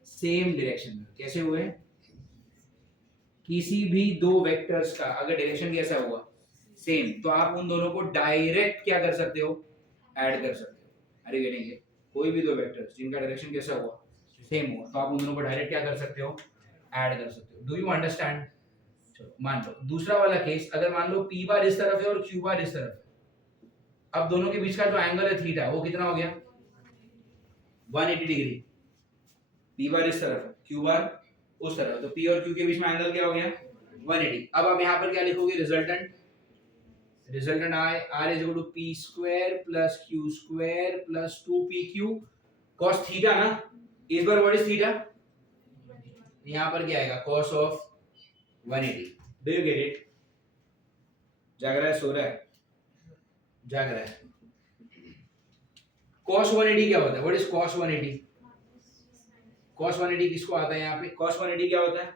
सेम डायरेक्शन में, कैसे हुए, किसी भी दो वेक्टर्स का अगर डायरेक्शन कैसा हुआ, सेम, तो आप उन दोनों को डायरेक्ट क्या कर सकते हो, ऐड कर सकते हो. Are you getting it. कोई भी दो वेक्टर्स जिनका डायरेक्शन कैसा हुआ, सेम हुआ, तो आप उन दोनों को डायरेक्ट क्या कर सकते हो, ऐड कर सकते हो. Do you understand. चलो मान लो दूसरा वाला केस, अगर मान लो p बार इस तरफ है और q बार इस तरफ है, अब दोनों के बीच का जो एंगल है थीटा वो कितना हो गया, 180 डिग्री. p बार इस तरफ है, q बार उस तरफ, तो p और q के बीच में एंगल क्या हो गया, 180. अब आप यहाँ पर क्या लिखोगे, resultant, resultant r is equal to p square plus q square plus 2pq cos theta ना. इस बार व्हाट इज थीटा, यहाँ पर क्या आएगा, cos of 180. Do you get it. जाग रहा है, सो रहा है, जाग रहा है. cos 180 क्या होता है, व्हाट इज cos 180, cos 180 किसको आता है, यहाँ पे cos 180 क्या होता है,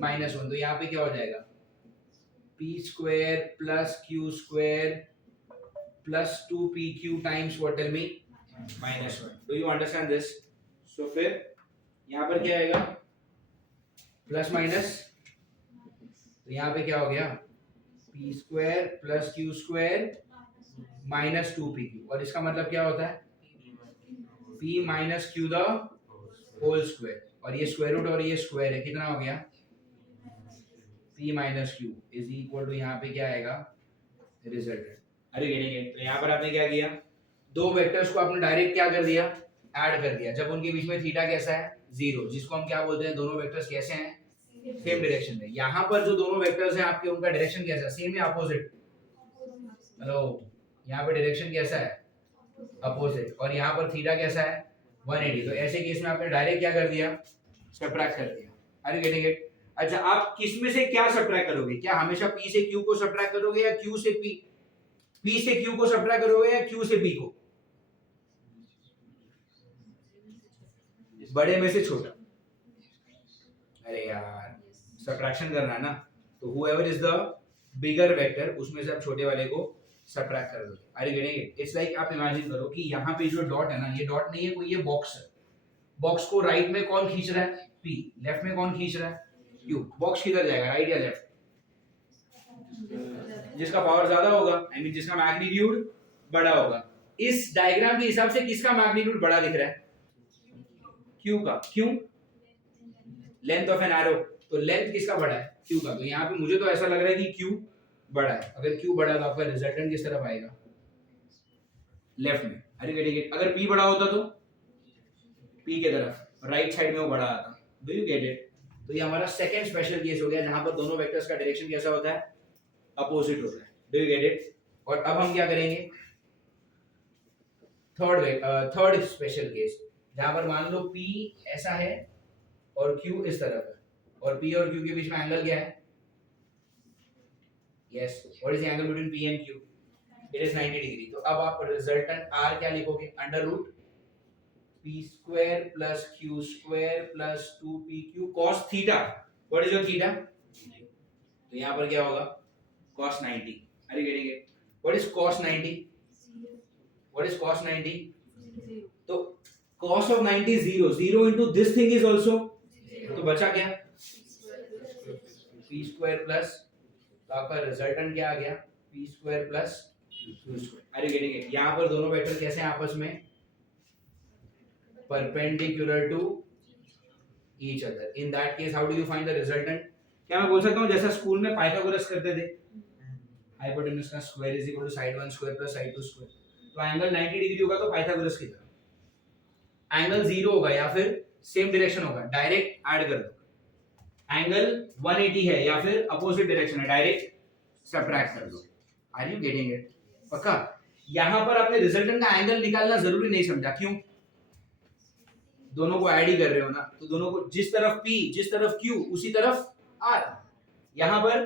-1, तो यहाँ पे क्या हो जाएगा, p square plus q square plus 2pq times what, tell me, -1. do you understand this. so फिर यहाँ पर क्या आएगा, प्लस माइनस, तो यहाँ पे क्या हो गया, p square plus q square minus 2pq, और इसका मतलब क्या होता है, p minus q the whole square, और ये स्क्वायर रूट और ये स्क्वायर है, कितना हो गया, p minus q is equal to, यहाँ पे क्या आएगा, रिजल्टेंट. अरे गेटिंग इट. तो यहाँ पर आपने क्या किया, दो वेक्टर्स को आपने डायरेक्ट क्या कर दिया, ऐड कर दिया, जब उनके बीच में थीटा कैसा है, 0, जिसको हम क्या बोलते हैं, दोनों वेक्टर्स कैसे हैं, सेम डायरेक्शन में. यहाँ पर जो दोनों वेक्टर्स हैं आपके, उनका डायरेक्शन कैसा है, सेम या अपोजिट, हेलो, यहाँ पे डायरेक्शन कैसा है, अपोजिट, और यहाँ पर थीटा कैसा है, 180. तो ऐसे केस में आपने डायरेक्ट क्या कर दिया, सब्ट्रैक्ट कर दिया. Are you getting it. अच्छा, आप किस में से क्या सब्ट्रैक्ट करोगे, क्या हमेशा p से q को सब्ट्रैक्ट करोगे या q से p से q को सब्ट्रैक्ट करोगे या q से p को, बड़े में से छोटा. अरे यार सब्ट्रैक्शन करना है ना, तो whoever is the bigger vector उसमें से आप छोटे वाले को सब्ट्रैक्ट कर दोगे. Are you getting it. It's like आप इमेजिन करो कि यहाँ पे जो डॉट है ना, ये डॉट नहीं है कोई, ये बॉक्स है. बॉक्स को राइट में कौन खींच रहा है, P, लेफ्ट में कौन खींच रहा है, Q। बॉक्स किधर जाएगा, राइट या लेफ्ट? जिसका पावर ज्यादा होगा, आई मीन जिसका मैग्नीट्यूड बड़ा होगा। इस डायग्राम के हिसाब से किसका मैग्नीट्यूड बड़ा दिख रहा है, Q का। क्यों? लेंथ ऑफ एन एरो, तो लेंथ किसका बड़ा है, Q का। तो यहाँ पे मुझे तो ऐसा लग रहा है कि Q बड़ा है। अगर Q बड़ा है तो आपका रिजल्टेंट किस तरफ आएगा, लेफ्ट में। अरे गेट इट। अगर P बड़ा होता तो P के तरफ, राइट साइड में वो बड़ा आता। Do you get it? तो ये हमारा सेकंड स्पेशल केस हो गया जहां पर दोनों वेक्टर्स का डायरेक्शन कैसा होता है, अपोजिट होता है। Do you get it? और अब हम क्या करेंगे, थर्ड स्पेशल केस जहां पर मान लो P ऐसा है और Q इस तरफ है, और P और Q के बीच में एंगल क्या है, yes, what is the angle between P and Q? It is 90 degree. तो अब आप रिजल्टेंट R क्या लिखोगे, under root P square plus Q square plus 2PQ cos theta. What is your theta? तो यहाँ पर क्या होगा, cos 90। Are getting it? What is cos 90? What is cos 90? तो cos of 90 0, 0 into this thing is also, तो बचा क्या, p square plus, तो आपका रिजल्टेंट क्या आ गया, p square plus q square। Are getting it? यहाँ पर दोनों वेक्टर कैसे हैं आपस में, perpendicular to each other. In that case how do you find the resultant? क्या मैं बोल सकता हूँ जैसा स्कूल में पाइथागोरस करते थे, हाइपोटेन्यूज का square is equal to side 1 square plus side 2 square. तो एंगल 90 डिग्री होगा तो पाइथागोरस की तरह। एंगल 0 होगा या फिर सेम डायरेक्शन होगा, डायरेक्ट ऐड कर दो। एंगल 180 है या फिर अपोजिट डायरेक्शन है, डायरेक्ट सब्ट्रैक्ट कर दो। Are you getting it? पक्का? यहां पर आपने रिजल्टेंट का एंगल निकालना जरूरी नहीं समझा, क्यों? दोनों को ऐड ही कर रहे हो ना, तो दोनों को जिस तरफ P जिस तरफ Q उसी तरफ R। यहां पर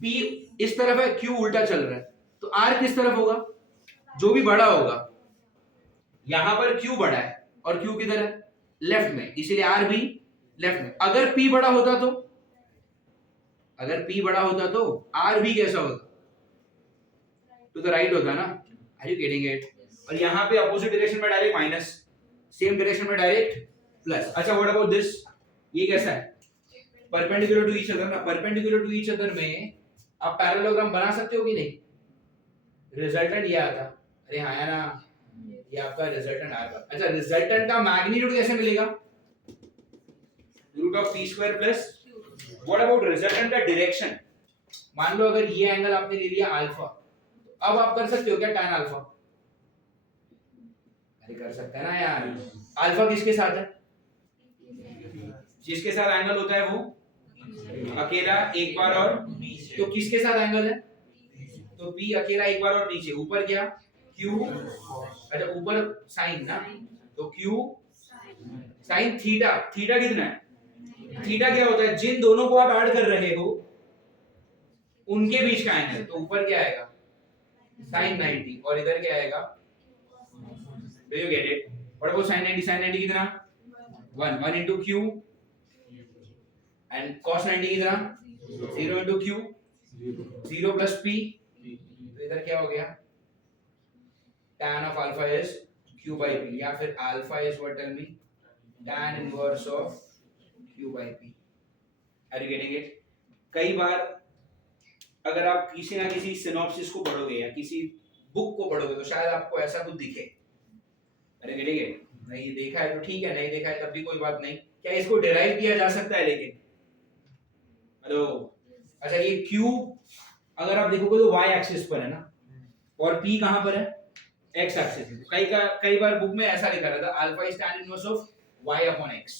P इस तरफ है, Q उल्टा चल रहा है, तो R किस तरफ होगा, जो भी बड़ा होगा। यहां पर Q बड़ा है और Q किधर है, लेफ्ट में, इसीलिए R भी लेफ्ट में। अगर P बड़ा होता तो, अगर P बड़ा होता तो R भी कैसा होता, टू द राइट होता ना। Are you getting it? और यहां पे अपोजिट डायरेक्शन में डायरेक्ट माइनस, सेम डायरेक्शन में डायरेक्ट प्लस। अच्छा व्हाट अबाउट दिस, ये कैसा है, परपेंडिकुलर टू ईच अदर ना। परपेंडिकुलर टू ईच अदर में आप पैरेललोग्राम बना सकते हो कि नहीं? रिजल्टेंट ये आता, अरे हाँ है ना, ये आपका रिजल्टेंट आएगा। अच्छा रिजल्टेंट का मैग्नीट्यूड कैसे मिलेगा, root of p square plus, what about resultant का डायरेक्शन? मान लो अगर ये एंगल आपने ले लिया अल्फा, तो अब आप कर सकते हो क्या tan अल्फा? अरे कर सकते हैं ना यार। अल्फा किसके साथ है, जिसके साथ एंगल होता है वो अकेला एक बार और, तो किसके साथ एंगल है, तो P अकेला एक बार और नीचे, ऊपर क्या Q, अच्छा ऊपर साइन ना, तो Q साइन थीटा। थीटा कितना है, थीटा क्या होता है, जिन दोनों को आप ऐड कर रहे हो उनके बीच का एंगल, तो ऊपर क्या आएगा साइन 90 और इधर क्या आएगा, do you get it? What about sine 90? Sine 90 कितना, 1 into Q एंड cos 90 कितना, 0 into Q, 0 plus P, तो इधर क्या हो गया, tan of alpha is Q by P, या फिर alpha is what, tell me, tan inverse of Q by P। Are you getting it? कई बार अगर आप किसी ना किसी सिनॉप्सिस को पढ़ोगे या किसी बुक को पढ़ोगे तो शायद आपको ऐसा कुछ दिखे। अरे गेटिंग इट? नहीं देखा है तो ठीक है, नहीं देखा है तब भी कोई बात नहीं। क्या इसको डिराइव किया जा सकता है? लेकिन हेलो, अच्छा ये Q अगर आप देखोगे तो y एक्सिस पर है ना, और P कहां पर है, x एक्सिस पे। कई बार बुक में ऐसा लिखा रहता है alpha is tan inverse of y upon x।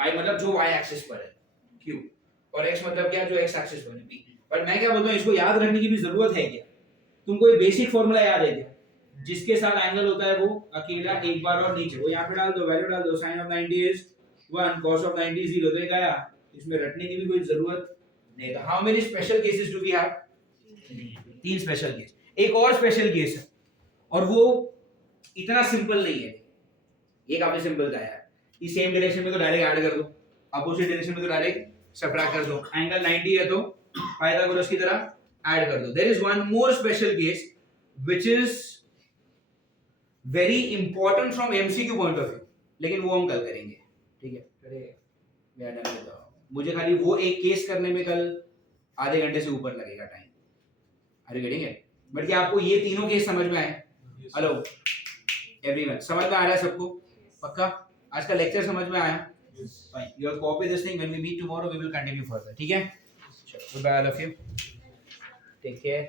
y मतलब जो y एक्सिस पर है Q, और x मतलब क्या, जो x एक्सिस पर है P। पर मैं क्या बोलता हूं, इसको याद रखने की भी जरूरत है क्या? तुमको ये बेसिक फार्मूला याद है क्या? जिसके साथ एंगल होता है वो अकेला एक बार और नीचे, वो यहाँ पे डाल दो, वैल्यू डाल दो, sin of 90 is 1, cos of 90 0, तो ये गया। इसमें रटने की भी कोई जरूरत नहीं। तो how many special cases do we have? 3 special case. एक और स्पेशल केस है और वो इतना सिंपल नहीं है, ये काफी सिंपल था यार। इस सेम डायरेक्शन में तो डायरेक्ट ऐड कर दो, अपोजिट डायरेक्शन में तो डायरेक्ट सब्ट्रैक्ट कर दो। एंगल 90 है तो पाइथागोरस की तरह ऐड कर दो। There is one more special case which is very important from MCQ point of view, लेकिन वो हम कल करेंगे, ठीक है। We are done with the- मुझे खाली वो एक केस करने में कल आधे घंटे से ऊपर लगेगा time. Are you getting it? But क्या आपको ये तीनों केस समझ में आए? हेलो एवरीवन, समझ में आ रहा है सबको? पक्का? आज का लेक्चर समझ में आया? Fine. You will copy this thing. When we meet tomorrow, we will continue further. ठीक है? Goodbye, all of you. Take care.